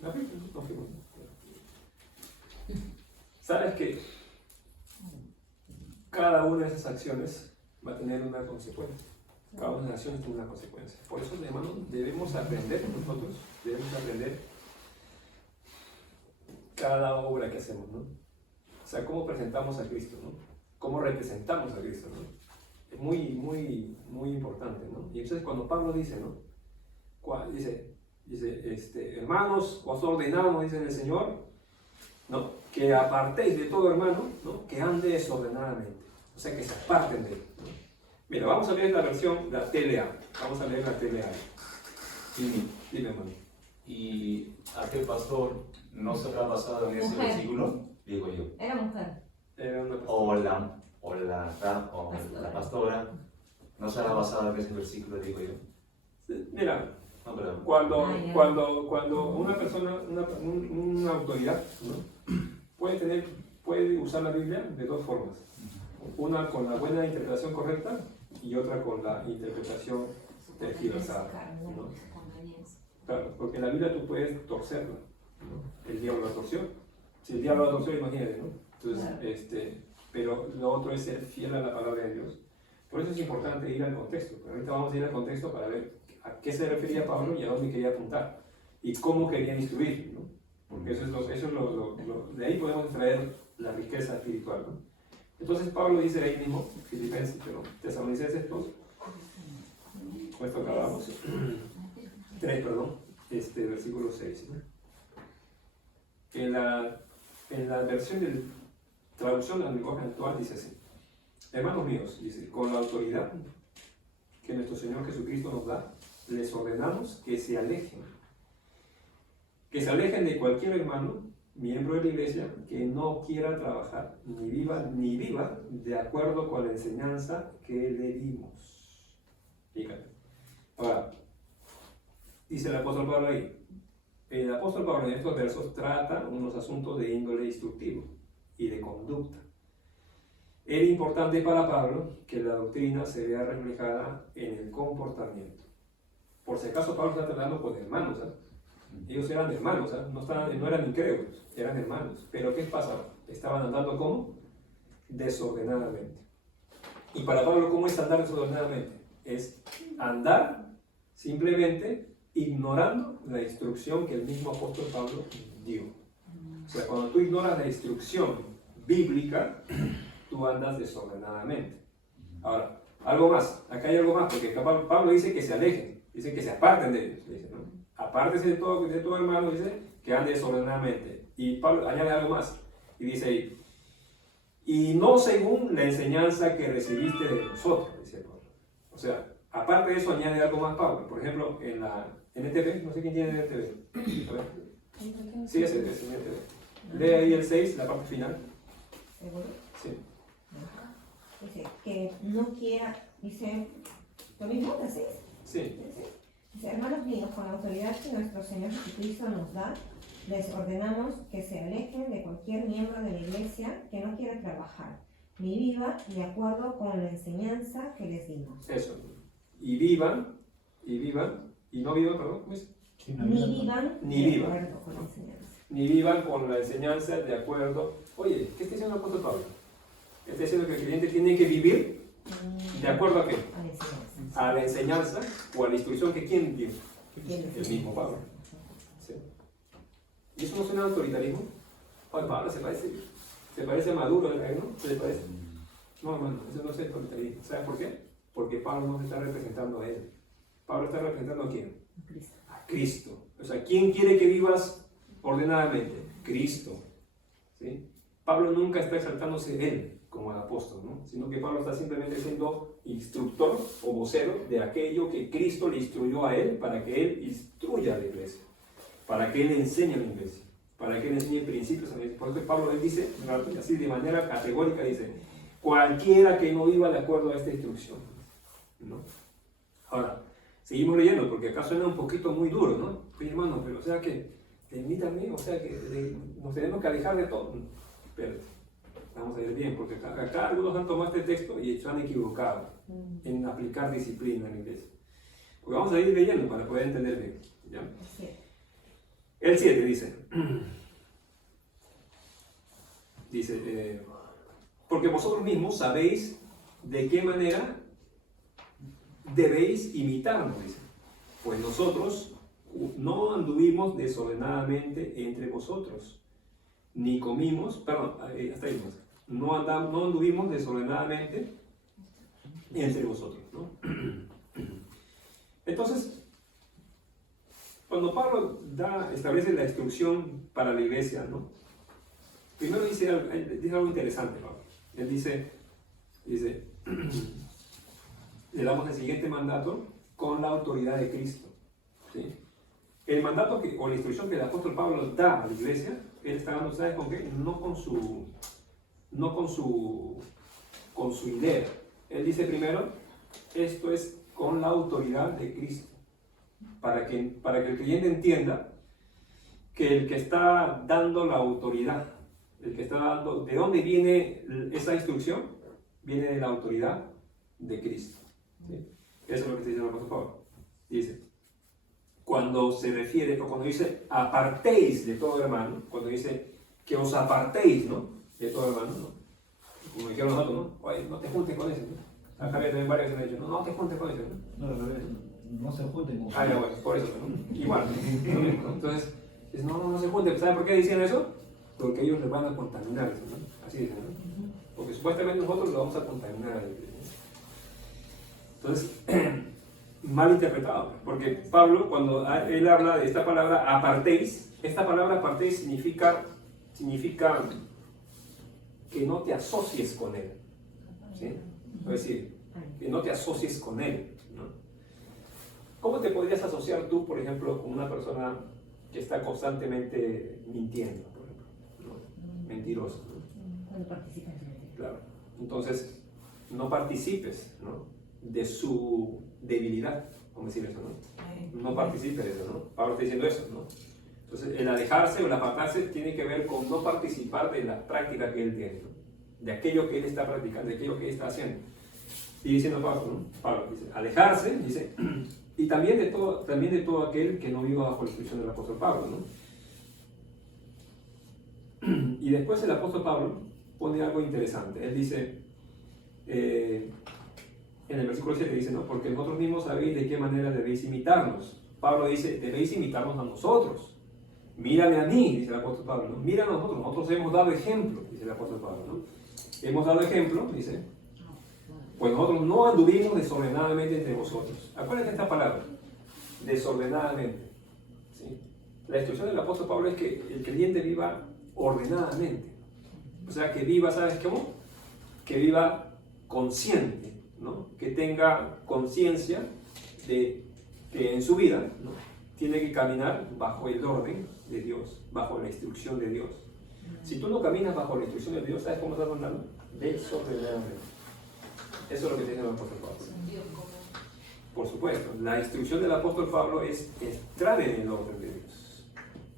No fui. ¿Sabes que cada una de esas acciones va a tener una consecuencia? Cada una de las acciones tiene una consecuencia. Por eso, hermano, debemos aprender cada obra que hacemos, ¿no? O sea, cómo presentamos a Cristo, ¿no? Cómo representamos a Cristo, ¿no? Es muy importante, ¿no? Y entonces cuando Pablo dice, ¿no? Dice, hermanos, os ordenamos, dice el Señor, ¿no? Que apartéis de todo hermano, ¿no? Que ande desordenadamente. O sea, que se aparten de él, ¿no? Mira, vamos a leer la versión, la TLA. Vamos a leer la TLA. Dime, hermano. ¿Y aquel pastor no se habrá basado en ese Mujer. versículo? Digo yo. Era mujer. Era una O la pastora no se habrá basado en ese versículo, digo yo. Mira, No, perdón. cuando una persona, una autoridad, ¿no? puede usar la Biblia de dos formas. Una con la buena interpretación correcta y otra con la interpretación tergiversada, ¿no? Claro, porque en la Biblia tú puedes torcerla, ¿no? El diablo la torció. Si el diablo la torció, imagínate, ¿no? Entonces, pero lo otro es ser fiel a la palabra de Dios. Por eso es importante ir al contexto. Pero ahorita vamos a ir al contexto para ver a qué se refería Pablo y a dónde quería apuntar y cómo quería instruir, ¿no? Porque eso es de ahí podemos extraer la riqueza espiritual, ¿no? Entonces Pablo dice ahí mismo, Tesalonicenses 2, con esto acabamos, 3, versículo 6, ¿no? En la versión de traducción al lenguaje actual dice así: hermanos míos, dice, con la autoridad que nuestro Señor Jesucristo nos da, les ordenamos que se alejen de cualquier hermano, miembro de la iglesia, que no quiera trabajar, ni viva de acuerdo con la enseñanza que le dimos. Fíjate. Ahora, dice el apóstol Pablo ahí, el apóstol Pablo en estos versos trata unos asuntos de índole instructivo y de conducta. Era importante para Pablo que la doctrina se vea reflejada en el comportamiento. Por si acaso Pablo está tratando con hermanos, ¿eh? Ellos eran hermanos, ¿eh? No eran incrédulos, eran hermanos. Pero ¿qué pasaba? Estaban andando ¿cómo? Desordenadamente. Y para Pablo, ¿cómo es andar desordenadamente? Es andar simplemente ignorando la instrucción que el mismo apóstol Pablo dio. O sea, cuando tú ignoras la instrucción bíblica, tú andas desordenadamente. Ahora, algo más, acá hay algo más, porque Pablo dice que se alejen, dice que se aparten de ellos, dice, ¿no? Apártese de todo hermano, dice, que ande desordenadamente. Y Pablo añade algo más, y dice ahí, y no según la enseñanza que recibiste de nosotros, dice Pablo. O sea, aparte de eso, añade algo más Pablo. Por ejemplo, en la NTV, no sé quién tiene NTV. A ver. Sí, ese NTV. Lee ahí el 6, la parte final. ¿Seguro? Sí. Dice que no quiera, dice, lo mismo, ¿sí? Sí. Dice, hermanos míos, con la autoridad que nuestro Señor Jesucristo nos da, les ordenamos que se alejen de cualquier miembro de la iglesia que no quiera trabajar, ni viva de acuerdo con la enseñanza que les dimos. Eso. Y vivan, y no vivan, perdón, ¿cómo es? Ni vivan de acuerdo con la enseñanza. Ni vivan con la enseñanza de acuerdo. Oye, ¿qué está diciendo el apóstol Pablo? Está diciendo que el creyente tiene que vivir ¿De acuerdo a qué? A la enseñanza. A la enseñanza o a la instrucción que ¿quién dio? ¿Quién El mismo Pablo. ¿Sí? ¿Y eso no suena a autoritarismo? Oye, Pablo se parece a Maduro, ¿no? ¿Se le parece? No, hermano, eso no es autoritarismo. ¿Sabes por qué? Porque Pablo no se está representando a él. Pablo está representando a ¿quién? Cristo. A Cristo. O sea, ¿quién quiere que vivas ordenadamente? Cristo. ¿Sí? Pablo nunca está exaltándose de él como el apóstol, ¿no? Sino que Pablo está simplemente siendo instructor o vocero de aquello que Cristo le instruyó a él para que él instruya a la iglesia, para que él enseñe a la iglesia, para que él enseñe principios a la iglesia. Por eso Pablo él dice, así de manera categórica, dice, cualquiera que no viva de acuerdo a esta instrucción, ¿no? Ahora, seguimos leyendo, porque acá suena un poquito muy duro, ¿no? Oye, hermano, pero o sea que, permítame, o sea que nos tenemos que alejar de todo. Espérate, vamos a ir bien, porque acá algunos han tomado este texto y se han equivocado en aplicar disciplina en la iglesia. Porque vamos a ir leyendo para poder entender bien, ¿ya? El 7 dice, porque vosotros mismos sabéis de qué manera debéis imitarnos, dice. Pues nosotros no anduvimos desordenadamente entre vosotros, ni comimos, perdón, hasta ahí no anduvimos desordenadamente entre vosotros, ¿no? Entonces, cuando Pablo establece la instrucción para la iglesia, ¿no? Primero dice algo interesante, Pablo. Él dice, le damos el siguiente mandato con la autoridad de Cristo, ¿sí? El mandato o la instrucción que el apóstol Pablo da a la iglesia, él está dando, ¿sabes con qué? No con su idea. Él dice primero, esto es con la autoridad de Cristo, para que el creyente entienda que el que está dando la autoridad, el que está dando, ¿de dónde viene esa instrucción? Viene de la autoridad de Cristo, ¿sí? Eso es lo que dice el apóstol Pablo. Dice, cuando se refiere, o cuando dice apartéis de todo hermano, cuando dice que os apartéis, ¿no?, de todo hermano, ¿no? Como dijeron nosotros, ¿no? Oye, no te juntes con ese, ¿no? Acá había también varios que me han dicho, no te juntes con ese, ¿no? No se junten con Ah, ya, bueno, por eso, ¿no? Igual. Entonces, no se junten. ¿Saben por qué dicen eso? Porque ellos les van a contaminar, ¿no? Así dicen, ¿no? Porque supuestamente nosotros lo vamos a contaminar. Entonces, mal interpretado. Porque Pablo, cuando él habla de esta palabra apartéis, esta palabra apartéis significa que no te asocies con él, ¿sí? Es decir, que no te asocies con él, ¿no? ¿Cómo te podrías asociar tú, por ejemplo, con una persona que está constantemente mintiendo, por ejemplo, ¿no? Mentiroso, ¿no? Cuando participas en el Claro. Entonces, no participes, ¿no?, de su debilidad, vamos a decir eso, ¿no? No participes de eso, ¿no? Pablo está diciendo eso, ¿no? Entonces, el alejarse o el apartarse tiene que ver con no participar de la práctica que él tiene, ¿no? De aquello que él está practicando, de aquello que él está haciendo. Sigue diciendo Pablo, ¿no? Pablo dice, alejarse, dice, y también de todo aquel que no viva bajo la instrucción del apóstol Pablo, ¿no? Y después el apóstol Pablo pone algo interesante. Él dice, en el versículo 7 dice, ¿no?, porque vosotros mismos sabéis de qué manera debéis imitarnos. Pablo dice, debéis imitarnos a nosotros. Mírame a mí, dice el apóstol Pablo, ¿no? Mira a nosotros, nosotros hemos dado ejemplo, dice el apóstol Pablo, ¿no? Hemos dado ejemplo, dice, pues nosotros no anduvimos desordenadamente entre vosotros. Acuérdense de esta palabra, desordenadamente, ¿sí? La instrucción del apóstol Pablo es que el creyente viva ordenadamente. O sea, que viva, ¿sabes cómo? Que viva consciente, ¿no? Que tenga conciencia de que en su vida, ¿no?, tiene que caminar bajo el orden de Dios, bajo la instrucción de Dios. Si tú no caminas bajo la instrucción de Dios, ¿sabes cómo estás andando? Desordenadamente. Eso es lo que tiene el apóstol Pablo. Por supuesto, la instrucción del apóstol Pablo es entrar en el orden de Dios.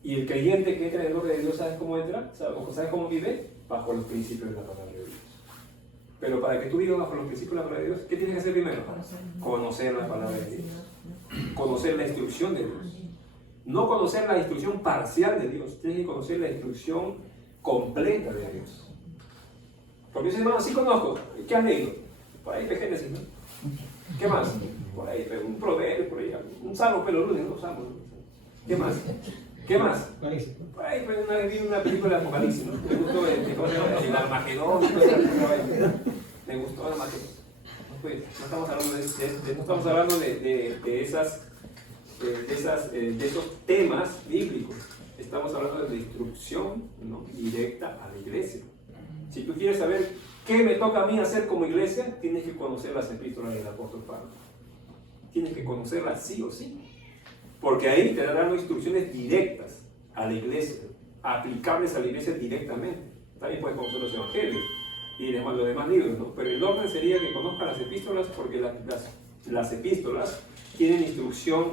Y el creyente que entra en el orden de Dios, ¿sabes cómo entra? ¿Sabes cómo vive? Bajo los principios de la palabra de Dios. Pero para que tú vivas bajo los principios de la palabra de Dios, ¿qué tienes que hacer primero? Conocer la palabra de Dios. Conocer la instrucción de Dios. No conocer la instrucción parcial de Dios, tienes que conocer la instrucción completa de Dios. Porque dices, hermano, sí conozco. ¿Qué has leído? Por ahí Génesis, ¿no? ¿Qué más? Por ahí, un proverbio, por ahí, un salmo, pero lunes, no salmo. ¿Qué más? ¿Qué más? Por ahí, pues, una vez vi una película de Apocalipsis, ¿no? Me gustó el Armagedón, me gustó el Armagedón. Pues, no estamos hablando no estamos hablando de esos temas bíblicos. Estamos hablando de la instrucción, ¿no?, directa a la iglesia. Si tú quieres saber qué me toca a mí hacer como iglesia, tienes que conocer las epístolas del apóstol Pablo. Tienes que conocerlas sí o sí. Porque ahí te darán instrucciones directas a la iglesia, aplicables a la iglesia directamente. También puedes conocer los evangelios y los demás libros, ¿no? Pero el orden sería que conozcas las epístolas, porque las epístolas tienen instrucción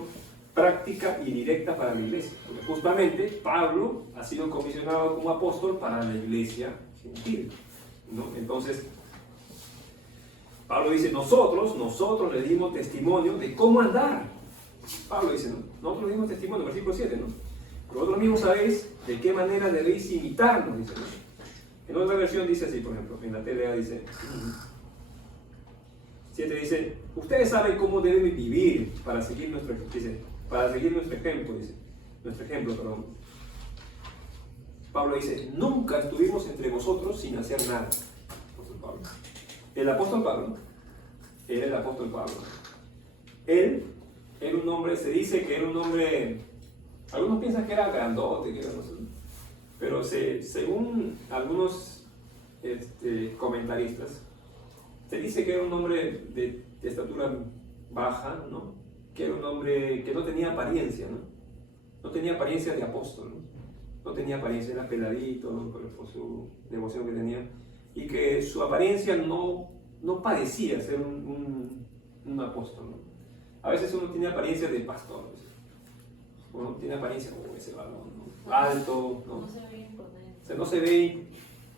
práctica y directa para la iglesia. Porque justamente Pablo ha sido comisionado como apóstol para la iglesia gentil, ¿no? Entonces, Pablo dice, nosotros le dimos testimonio de cómo andar. Pablo dice, ¿no? Nosotros le dimos testimonio, versículo 7, ¿no? Vosotros mismos sabéis de qué manera debéis imitarnos, dice, ¿no? En otra versión dice así, por ejemplo, en la TLA dice, 7 dice, ustedes saben cómo deben vivir para seguir nuestro ejemplo, dice, perdón. Pablo dice, nunca estuvimos entre vosotros sin hacer nada. El apóstol Pablo, era el apóstol Pablo. Él era un hombre, se dice que era un hombre, algunos piensan que era grandote, que era, no sé, pero según algunos comentaristas, se dice que era un hombre de estatura baja, ¿no? Que era un hombre que no tenía apariencia, ¿no? No tenía apariencia de apóstol, ¿no? No tenía apariencia, era peladito, ¿no?, por su devoción que tenía, y que su apariencia no parecía ser un apóstol, ¿no? A veces uno tiene apariencia de pastor, uno tiene apariencia como ese varón, ¿no?, alto, ¿no? No se ve imponente. O sea, no se ve,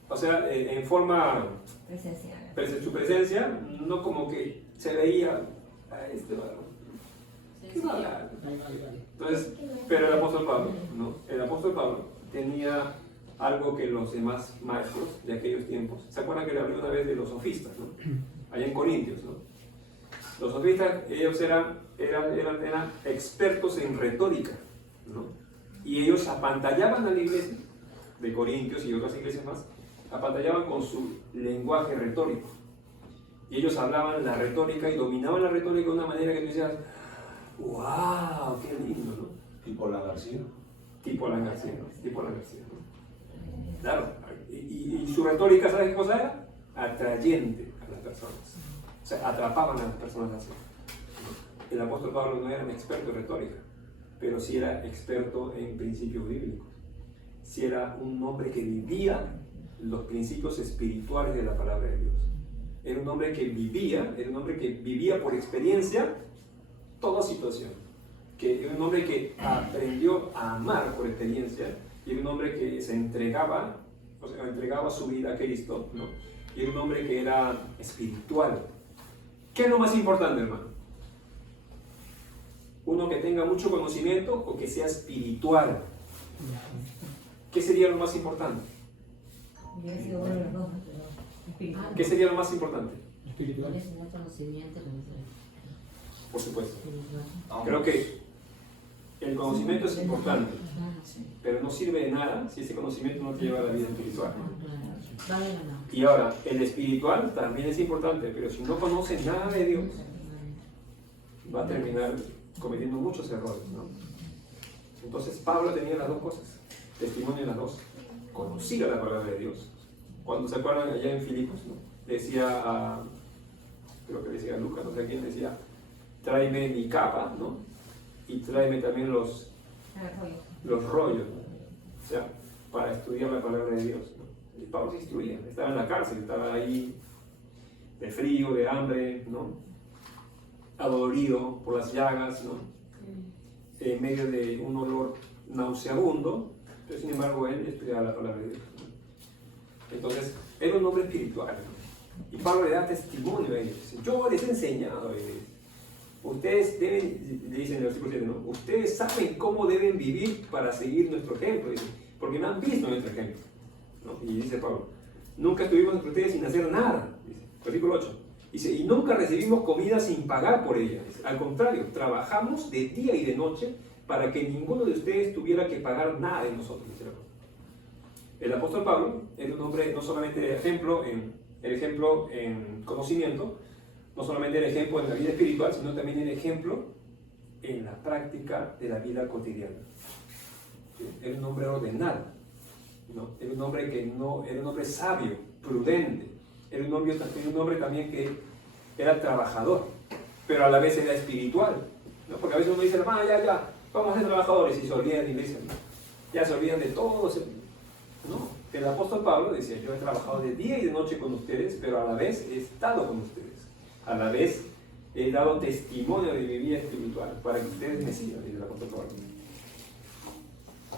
o sea, en forma Presencial. su presencia, no como que se veía a este varón. ¿Qué va a hablar? Entonces, pero el apóstol Pablo, ¿no? El apóstol Pablo tenía algo que los demás maestros de aquellos tiempos, ¿se acuerdan que le hablé una vez de los sofistas, ¿no? Allá en Corintios, ¿no? Los sofistas, ellos eran expertos en retórica, ¿no? Y ellos apantallaban a la iglesia de Corintios y otras iglesias más, apantallaban con su lenguaje retórico. Y ellos hablaban la retórica y dominaban la retórica de una manera que tú decías, ¡wow! ¡Qué lindo!, ¿no? Tipo Alan García. Tipo Alan García, ¿no? Claro, y su retórica, ¿sabes qué cosa era? Atrayente a las personas. O sea, atrapaban a las personas así. El apóstol Pablo no era un experto en retórica, pero sí era experto en principios bíblicos. Sí era un hombre que vivía los principios espirituales de la palabra de Dios. Era un hombre que vivía por experiencia toda situación. Era un hombre que aprendió a amar por experiencia, y era un hombre que se entregaba su vida a Cristo, ¿no? Y era un hombre que era espiritual. ¿Qué es lo más importante, hermano? Uno que tenga mucho conocimiento o que sea espiritual. ¿Qué sería lo más importante? Yo he sido uno de los dos, pero espiritual. ¿Qué sería lo más importante? Espiritual. Tienes un conocimiento, Por supuesto. espiritual. Creo que el conocimiento es importante, pero no sirve de nada si ese conocimiento no te lleva a la vida espiritual. Vale o no. Y ahora, el espiritual también es importante, pero si no conoce nada de Dios, va a terminar cometiendo muchos errores, ¿no? Entonces Pablo tenía las dos cosas, testimonio de las dos. Conocía la palabra de Dios. Cuando se acuerdan allá en Filipos, ¿no?, decía creo que decía a Lucas, no sé quién, decía, tráeme mi capa, ¿no?, y tráeme también los rollos, ¿no?, o sea, para estudiar la palabra de Dios, ¿no? Y Pablo se instruía, estaba en la cárcel, estaba ahí de frío, de hambre, ¿no?, adolorido por las llagas, ¿no?, en medio de un olor nauseabundo, pero sin embargo él estudiaba la palabra de Dios, ¿no? Entonces, era un hombre espiritual, ¿no? Y Pablo le da testimonio a ellos. Dice, yo les he enseñado a ellos. Ustedes deben, le dicen en el versículo 7, ¿no?, ustedes saben cómo deben vivir para seguir nuestro ejemplo, dice, porque no han visto nuestro ejemplo, ¿no? Y dice Pablo, nunca estuvimos entre ustedes sin hacer nada, dice, versículo 8. Dice, y nunca recibimos comida sin pagar por ella. Al contrario, trabajamos de día y de noche para que ninguno de ustedes tuviera que pagar nada de nosotros. Dice el apóstol Pablo era un hombre no solamente de ejemplo en conocimiento, no solamente el ejemplo en la vida espiritual, sino también el ejemplo en la práctica de la vida cotidiana. ¿Sí? Era un hombre ordenado, ¿no? Era un hombre era un hombre sabio, prudente, era un hombre también que era trabajador, pero a la vez era espiritual, ¿no? Porque a veces uno dice, hermano, ya, vamos a ser trabajadores, y se olvidan de la iglesia, ¿no? Ya se olvidan de todo. No, el apóstol Pablo decía, yo he trabajado de día y de noche con ustedes, pero a la vez he estado con ustedes. A la vez he dado testimonio de mi vida espiritual para que ustedes me sigan, dice el apóstol Pablo.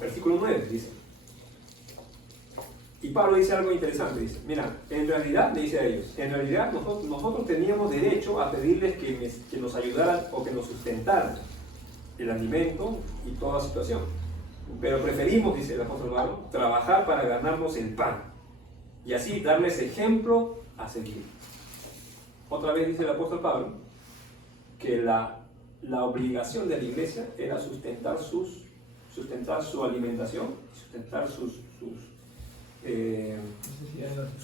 Versículo 9 dice. Y Pablo dice algo interesante, dice, mira, en realidad, le dice a ellos, en realidad nosotros teníamos derecho a pedirles que nos ayudaran o que nos sustentaran el alimento y toda situación. Pero preferimos, dice el apóstol Pablo, trabajar para ganarnos el pan y así darles ejemplo a seguir. Otra vez dice el apóstol Pablo que la obligación de la iglesia era sustentar su alimentación, sustentar sus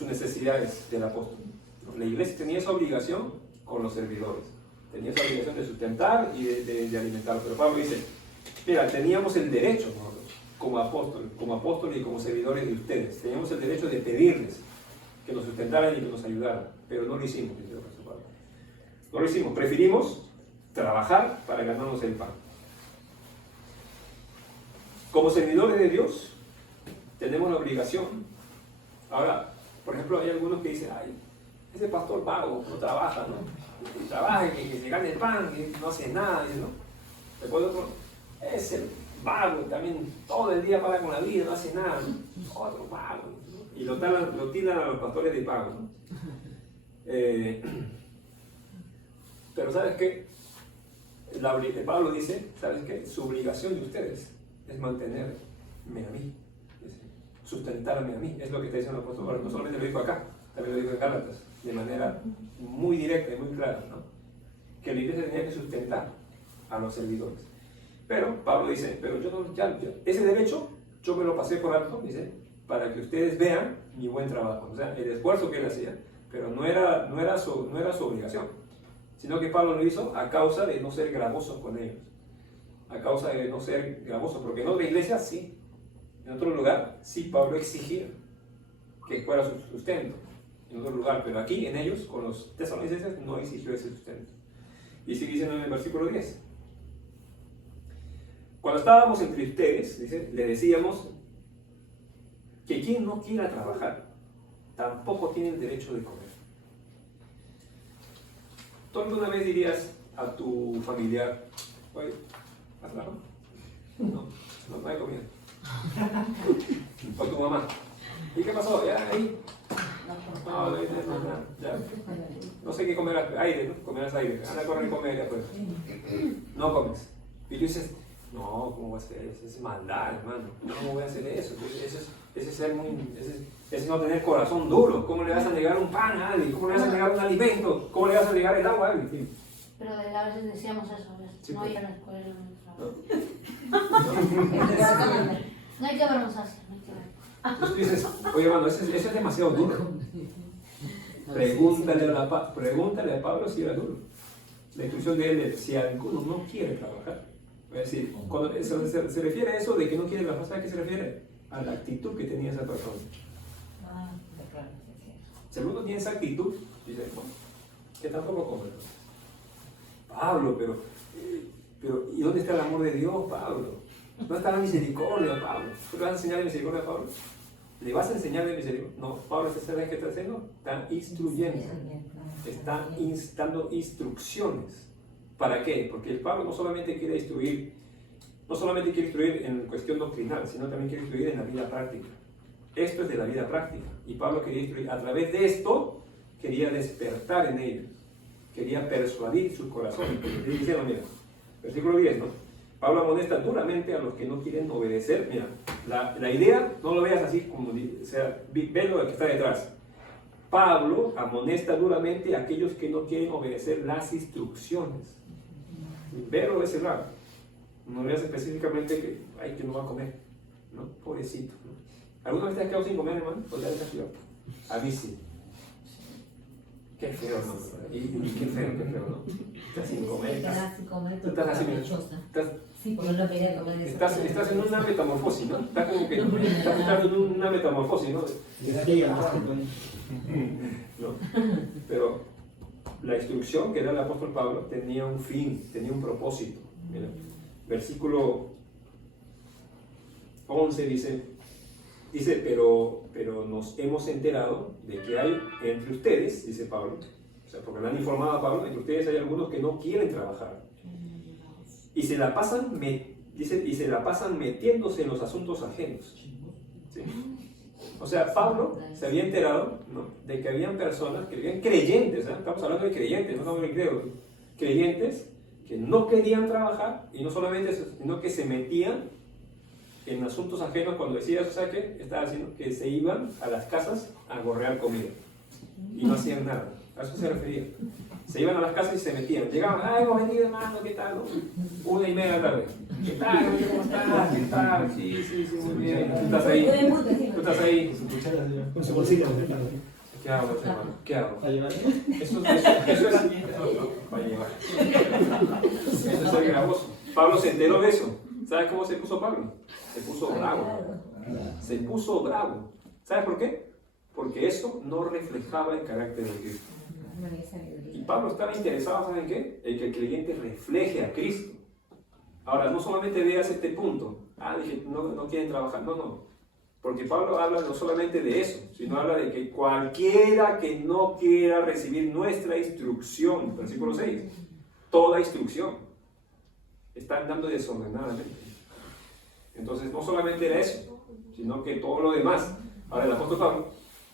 necesidades del apóstol. La iglesia tenía esa obligación con los servidores, tenía esa obligación de sustentar y de alimentar. Pero Pablo dice, mira, teníamos el derecho nosotros, como apóstoles y como servidores de ustedes, teníamos el derecho de pedirles que nos sustentaran y que nos ayudaran, pero no lo hicimos, dice el apóstol Pablo. No lo hicimos, preferimos trabajar para ganarnos el pan. Como servidores de Dios, tenemos la obligación. Ahora, por ejemplo, hay algunos que dicen, ay, ese pastor vago no trabaja, ¿no? Y trabaja, que se gane el pan, que no hace nada, ¿no? Después otro, ese vago también todo el día para con la vida, no hace nada, ¿no? Otro vago, ¿no? Y lo tiran a los pastores de pago, ¿no? Pero ¿sabes qué? Pablo dice, ¿sabes qué? Su obligación de ustedes es mantenerme a mí, sustentarme a mí. Es lo que está diciendo el apóstol Pablo. No solamente lo dijo acá, también lo dijo en Gálatas, de manera muy directa y muy clara, ¿no? Que la iglesia tenía que sustentar a los servidores. Pero Pablo dice, pero ese derecho yo me lo pasé por alto, dice, para que ustedes vean mi buen trabajo. O sea, el esfuerzo que él hacía, pero no era su obligación, sino que Pablo lo hizo a causa de no ser gravoso con ellos. A causa de no ser gravoso, porque en otra iglesia sí, en otro lugar sí Pablo exigía que fuera su sustento, en otro lugar, pero aquí en ellos, con los tesalonicenses, no exigió ese sustento. Y sigue diciendo en el versículo 10. Cuando estábamos entre ustedes, dice, le decíamos que quien no quiera trabajar, tampoco tiene el derecho de comer. ¿Tú alguna vez dirías a tu familiar, oye, ¿has trabajado? No hay comida. O tu mamá, ¿y qué pasó? ¿Ya ahí? No, ya. No sé qué comerás, aire, ¿no? Comerás aire. Anda a correr y comer ya pues. No comes. Y tú dices, no, ¿cómo voy a hacer eso? Es maldad, hermano. ¿Cómo voy a hacer eso? Ese es no tener corazón duro. ¿Cómo le vas a negar un pan a alguien? ¿Cómo le vas a negar un alimento? ¿Cómo le vas a negar el agua a alguien? Pero a veces decíamos eso, Sí, no pues. ir a la escuela, no ¿No? hay que avergonzarse, no hay que avergonzarse. Entonces tú dices, oye hermano, eso es demasiado duro. Pregúntale a Pablo si era duro. La instrucción de él es, si alguno no quiere trabajar. Es decir, cuando se refiere a eso de que no quiere trabajar, ¿sabes a qué se refiere? A la actitud que tenía esa persona. Si alguno tiene esa actitud, dice, bueno, que tampoco come. Pablo, pero ¿y dónde está el amor de Dios, Pablo? ¿Dónde está la misericordia, Pablo? ¿Tú le vas a enseñar de misericordia a Pablo? ¿Le vas a enseñar de misericordia? No, Pablo, ¿sabes qué está haciendo? Está instruyendo. Está dando instrucciones. ¿Para qué? Porque el Pablo no solamente quiere instruir en cuestión doctrinal, sino también quiere instruir en la vida práctica. Esto es de la vida práctica. Y Pablo quería instruir, a través de esto, quería despertar en ellos. Quería persuadir sus corazones. Porque diciendo, mira, versículo 10, ¿no? Pablo amonesta duramente a los que no quieren obedecer. Mira, la idea, no lo veas así como, o sea, ve lo que está detrás. Pablo amonesta duramente a aquellos que no quieren obedecer las instrucciones. Verlo es raro. No veas específicamente que no va a comer, ¿no? Pobrecito, ¿no? ¿Alguna vez te has quedado sin comer, hermano? ¿O ya te has quedado? A mí sí. Qué feo, ¿no? Y qué feo, ¿no? Estás sin comer. Tú estás así, Sí, por no pelea comer estás en una metamorfosis, ¿no? Estás como que estás entrando en una metamorfosis, ¿no? ¿No? Pero la instrucción que da el apóstol Pablo tenía un fin, tenía un propósito. Mira, versículo 11 dice pero nos hemos enterado de que hay entre ustedes, dice Pablo, o sea, porque le han informado a Pablo, entre ustedes hay algunos que no quieren trabajar y se la pasan metiéndose en los asuntos ajenos. ¿Sí? O sea, Pablo se había enterado, ¿no?, de que habían personas, que habían creyentes, ¿eh? Estamos hablando de creyentes, no estamos hablando de creos, creyentes que no querían trabajar y no solamente eso, sino que se metían en asuntos ajenos. Cuando decía eso, ¿sabes qué? Estaba diciendo que se iban a las casas a gorrear comida y no hacían nada. A eso se refería. Se iban a las casas y se metían. Llegaban, hemos venido, hermano, ¿qué tal? 1:30 de la tarde. ¿Qué tal? ¿Cómo estás? ¿Qué tal? Sí, muy bien. Tú estás ahí. Tú estás ahí. Con su bolsita. ¿Qué hago, hermano? ¿Qué hago? ¿A llevar? Eso para llevar. Eso es el gravoso. Pablo se enteró de eso. ¿Sabes cómo se puso Pablo? Se puso bravo. Se puso bravo. ¿Sabes por qué? Porque eso no reflejaba el carácter de Cristo. Y Pablo estaba interesado, ¿saben qué? En que el creyente refleje a Cristo. Ahora, no solamente veas este punto. Dije, no quieren trabajar. No. Porque Pablo habla no solamente de eso, sino habla de que cualquiera que no quiera recibir nuestra instrucción, versículo 6, toda instrucción, está andando desordenadamente. Entonces, no solamente era eso, sino que todo lo demás. Ahora, el apóstol Pablo,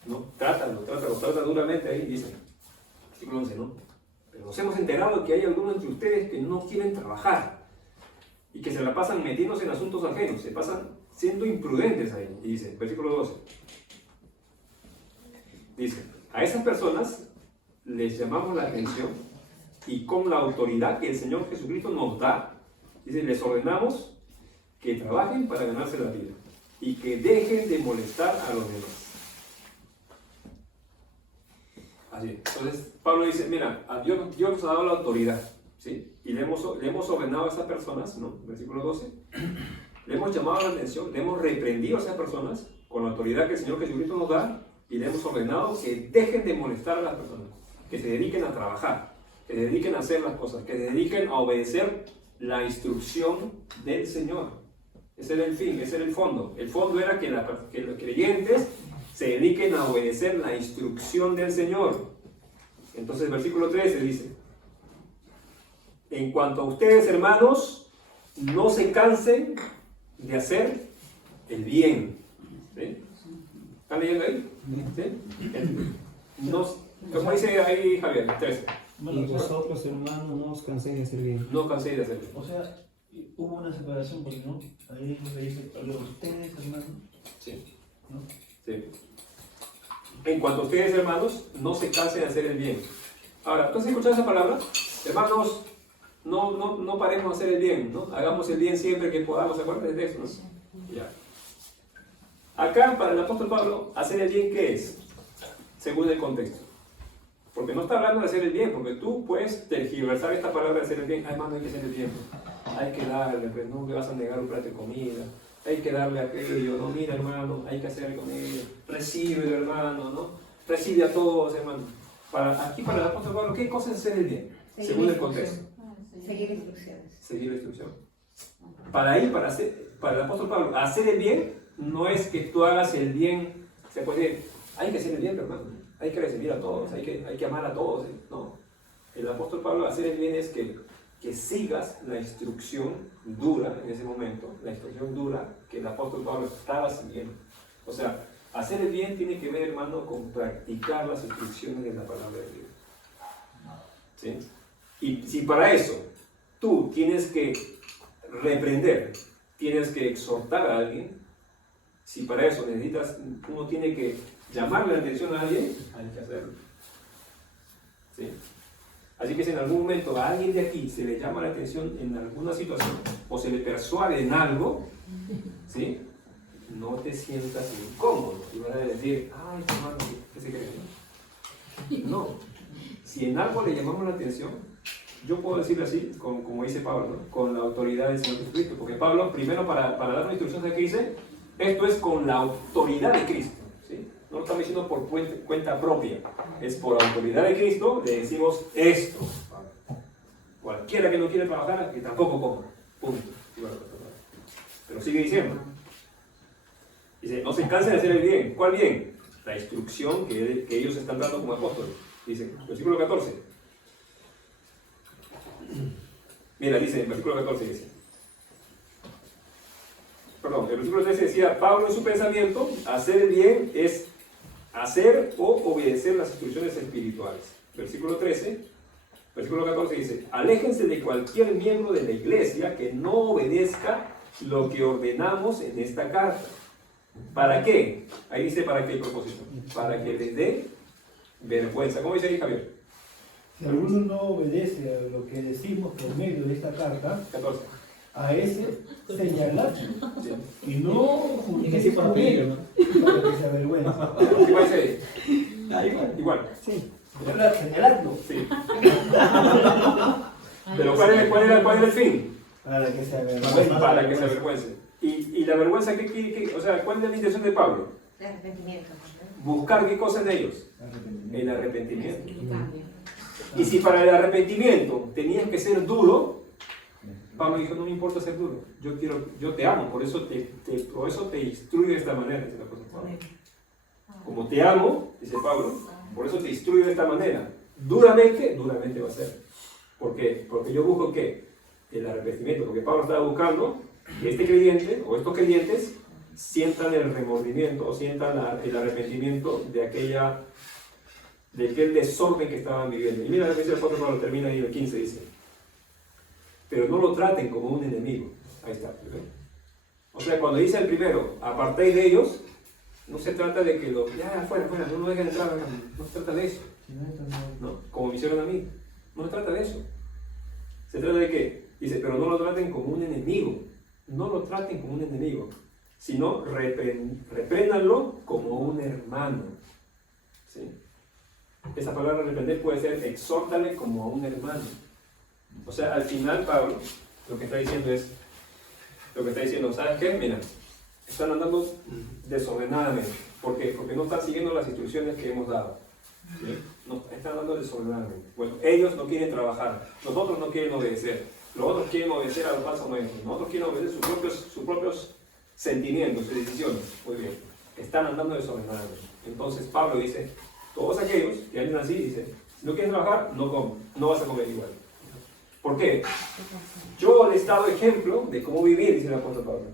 ¿no?, trata duramente ahí, dice, versículo 11, ¿no? Pero nos hemos enterado de que hay algunos entre ustedes que no quieren trabajar y que se la pasan metiéndose en asuntos ajenos, se pasan siendo imprudentes ahí. Y dice, versículo 12, dice, a esas personas les llamamos la atención y con la autoridad que el Señor Jesucristo nos da, dice, les ordenamos que trabajen para ganarse la vida y que dejen de molestar a los demás. Así. Entonces Pablo dice, mira, a Dios nos ha dado la autoridad, ¿sí? Y le hemos ordenado a esas personas, ¿no? Versículo 12, le hemos llamado la atención, le hemos reprendido a esas personas con la autoridad que el Señor Jesucristo nos da y le hemos ordenado que dejen de molestar a las personas, que se dediquen a trabajar, que se dediquen a hacer las cosas, que se dediquen a obedecer la instrucción del Señor. Ese era el fin, ese era el fondo. El fondo era que los creyentes se dediquen a obedecer la instrucción del Señor. Entonces, versículo 13 dice, en cuanto a ustedes, hermanos, no se cansen de hacer el bien. ¿Sí? ¿Están leyendo ahí? ¿Sí? ¿Cómo dice ahí Javier? 13. Y vosotros, hermanos, no os canséis de hacer bien. No canséis de hacer bien. O sea, hubo una separación porque no, ahí le dice, ustedes, hermanos. Sí. ¿No? Sí. En cuanto a ustedes, hermanos, no se cansen de hacer el bien. Ahora, ¿tú has escuchado esa palabra? Hermanos, no paremos de hacer el bien, ¿no? Hagamos el bien siempre que podamos. ¿Se acuerdan de eso, no? Ya. Acá, para el apóstol Pablo, hacer el bien, ¿qué es? Según el contexto. Porque no está hablando de hacer el bien, porque tú puedes tergiversar esta palabra de hacer el bien. Ay, hermano, hay que hacer el bien. Hay que darle, pues no le vas a negar un plato de comida. Hay que darle aquello, no, mira, hermano, hay que hacer con ello. Recibe, hermano, ¿no? Recibe a todos, hermano. Aquí para el apóstol Pablo, ¿qué cosa es hacer el bien? Según el contexto. Seguir instrucciones. Seguir la instrucción. Para el apóstol Pablo, hacer el bien no es que tú hagas el bien. Se puede decir, hay que hacer el bien, hermano. Hay que recibir a todos, hay que amar a todos. No. El apóstol Pablo, hacer el bien es que sigas la instrucción dura en ese momento, la instrucción dura que el apóstol Pablo estaba siguiendo. O sea, hacer el bien tiene que ver, hermano, con practicar las instrucciones de la palabra de Dios. ¿Sí? Y si para eso tú tienes que reprender, tienes que exhortar a alguien, si para eso uno tiene que llamarle la atención a alguien, hay que hacerlo. ¿Sí? Así que si en algún momento a alguien de aquí se le llama la atención en alguna situación o se le persuade en algo, ¿sí? No te sientas incómodo y vas a decir, ay, hermano, ¿qué se cree? No. Si en algo le llamamos la atención, yo puedo decirlo así, como dice Pablo, ¿no? Con la autoridad del Señor Jesucristo. Porque Pablo, primero para dar una instrucción de que dice, esto es con la autoridad de Cristo. ¿Sí? No lo estamos diciendo por cuenta propia, es por autoridad de Cristo, le decimos esto. Cualquiera que no quiere trabajar, que tampoco coma. Punto. Pero sigue diciendo. Dice, no se cansen de hacer el bien. ¿Cuál bien? La instrucción que ellos están dando como apóstoles. Dice, versículo 14. Mira, dice, versículo 14 dice. Perdón, el versículo 13 decía, Pablo en su pensamiento, hacer el bien es hacer o obedecer las instrucciones espirituales. Versículo 13, versículo 14 dice, aléjense de cualquier miembro de la iglesia que no obedezca lo que ordenamos en esta carta. ¿Para qué? Ahí dice para qué el propósito. Para que les dé vergüenza. ¿Cómo dice ahí, Javier? Si alguno no obedece a lo que decimos por medio de esta carta, 14. a ese señalar y no ¿Y qué tipo con de él peligro? para que se avergüenza. ¿Qué va a decir? Igual. Sí, señalarlo Sí. Pero ¿cuál era el fin? para que se avergüenza. Para que se avergüence. ¿Y la vergüenza o sea, cuál es la intención de Pablo? El arrepentimiento. Buscar qué cosa en ellos. Arrepentimiento. El arrepentimiento. Un cambio. Y si para el arrepentimiento tenías que ser duro, Pablo dijo, no me importa ser duro, yo te amo, por eso te instruyo de esta manera, dice el apóstol Pablo. Como te amo, dice Pablo, por eso te instruyo de esta manera. Duramente va a ser. ¿Por qué? Porque yo busco ¿qué? El arrepentimiento, porque Pablo estaba buscando que este creyente o estos creyentes sientan el remordimiento o sientan el arrepentimiento de aquel desorden que estaban viviendo. Y mira lo que dice el apóstol Pablo, termina ahí el 15, dice, pero no lo traten como un enemigo. Ahí está. ¿verdad? O sea, cuando dice el primero, apartéis de ellos, no se trata de que ya, fuera, no lo dejen entrar, no se trata de eso. ¿No? Como me hicieron a mí. No se trata de eso. Se trata de que, dice, pero no lo traten como un enemigo. No lo traten como un enemigo, sino repréndanlo como un hermano. ¿Sí? Esa palabra reprender puede ser exhórtale como a un hermano. O sea, al final Pablo lo que está diciendo, ¿sabes qué? Mira, están andando desordenadamente. ¿Por qué? Porque no están siguiendo las instrucciones que hemos dado. ¿Sí? No, están andando desordenadamente. Bueno, ellos no quieren trabajar, los otros no quieren obedecer, los otros quieren obedecer a los falsos maestros, los otros quieren obedecer sus propios sentimientos, sus decisiones. Muy bien, están andando desordenadamente. Entonces Pablo dice, todos aquellos que andan así, dice, si no quieres trabajar, no comes, no vas a comer igual. ¿Por qué? Yo les he dado ejemplo de cómo vivir, dice el apóstol Pablo.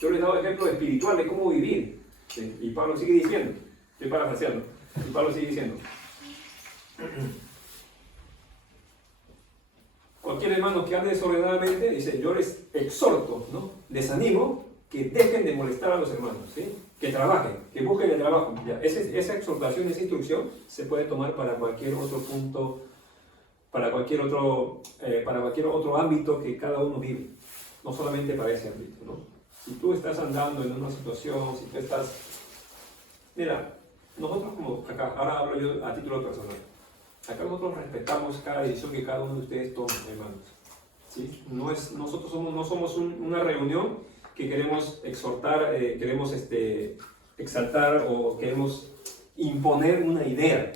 Yo les he dado ejemplo espiritual de cómo vivir. ¿Sí? Y Pablo sigue diciendo, estoy parafraseando, y Pablo sigue diciendo, cualquier hermano que ande desordenadamente, dice, yo les exhorto, ¿no? Les animo que dejen de molestar a los hermanos, ¿sí? Que trabajen, que busquen el trabajo. Ya, esa exhortación, esa instrucción se puede tomar para cualquier otro punto, para cualquier otro ámbito que cada uno vive, no solamente para ese ámbito, ¿no? Si tú estás andando en una situación, si tú estás... Mira, nosotros como acá, ahora hablo yo a título personal, acá nosotros respetamos cada decisión que cada uno de ustedes toma, hermanos. ¿Sí? Nosotros no somos una reunión que queremos exhortar, queremos exaltar o queremos imponer una idea.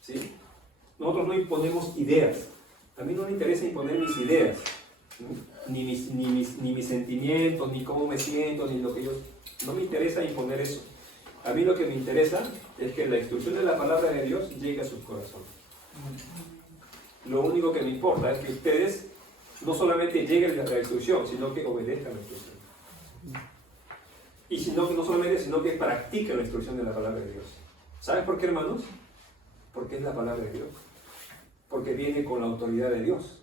¿Sí? Nosotros no imponemos ideas. A mí no me interesa imponer mis ideas, ni mis sentimientos, ni cómo me siento, ni lo que yo... No me interesa imponer eso. A mí lo que me interesa es que la instrucción de la palabra de Dios llegue a sus corazones. Lo único que me importa es que ustedes no solamente lleguen a la instrucción, sino que obedezcan la instrucción. Y no solamente, sino que practiquen la instrucción de la palabra de Dios. ¿Saben por qué, hermanos? Porque es la palabra de Dios. Porque viene con la autoridad de Dios.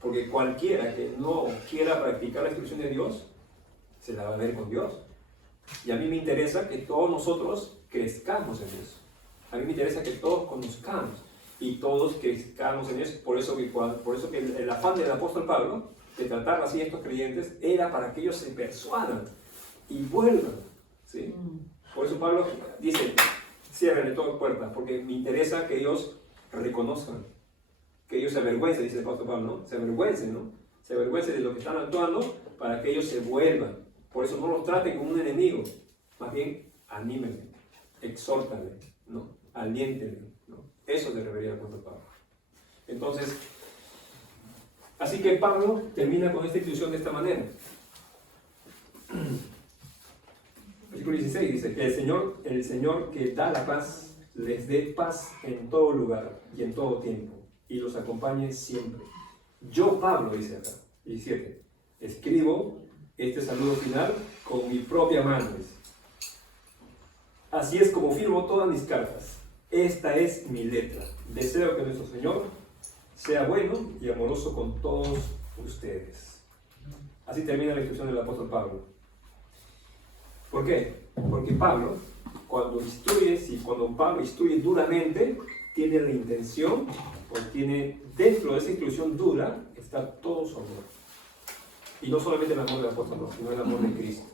Porque cualquiera que no quiera practicar la instrucción de Dios, se la va a ver con Dios. Y a mí me interesa que todos nosotros crezcamos en eso. A mí me interesa que todos conozcamos y todos crezcamos en eso. Por eso que el afán del apóstol Pablo de tratar así a estos creyentes era para que ellos se persuadan y vuelvan. ¿Sí? Por eso Pablo dice, ciérrenle todas puertas, porque me interesa que ellos reconozcan, que ellos se avergüencen, dice el apóstol Pablo, ¿no? Se avergüencen, ¿no? Se avergüencen de lo que están actuando para que ellos se vuelvan. Por eso no los traten como un enemigo, más bien anímenle, exhórtanle, ¿no? Aliéntenle, ¿no? Eso se refería al apóstol Pablo. Entonces, así que Pablo termina con esta institución de esta manera. Versículo 16 dice que el Señor que da la paz les dé paz en todo lugar y en todo tiempo y los acompañe siempre. Yo, Pablo, dice acá, 17, escribo este saludo final con mi propia mano. Dice. Así es como firmo todas mis cartas. Esta es mi letra. Deseo que nuestro Señor sea bueno y amoroso con todos ustedes. Así termina la instrucción del apóstol Pablo. ¿Por qué? Porque Pablo, cuando Pablo instruye duramente, tiene la intención, o tiene dentro de esa instrucción dura, está todo su amor. Y no solamente el amor del apóstol, sino el amor de Cristo.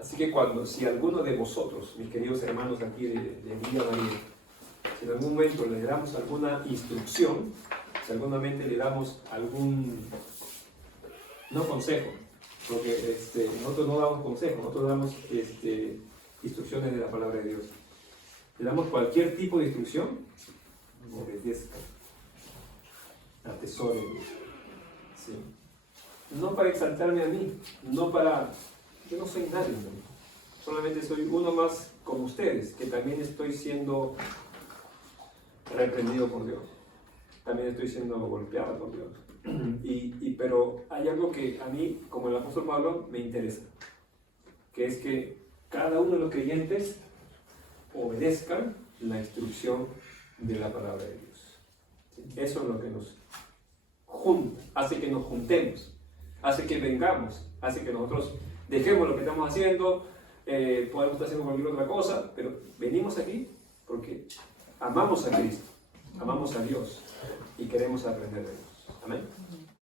Así que si alguno de vosotros, mis queridos hermanos aquí de Villa María, si en algún momento le damos alguna instrucción, si alguna le damos algún, no consejo, porque nosotros no damos consejos, nosotros damos instrucciones de la palabra de Dios. Le damos cualquier tipo de instrucción, obedezca, atesore, ¿sí? No para exaltarme a mí, yo no soy nadie, ¿no? Solamente soy uno más como ustedes, que también estoy siendo reprendido por Dios, también estoy siendo golpeado por Dios. Pero hay algo que a mí, como el apóstol Pablo, me interesa, que es que cada uno de los creyentes obedezcan la instrucción de la palabra de Dios. Eso es lo que nos junta, hace que nos juntemos, hace que vengamos, hace que nosotros dejemos lo que estamos haciendo, podemos estar haciendo cualquier otra cosa, pero venimos aquí porque amamos a Cristo, amamos a Dios y queremos aprender de Dios. Amén.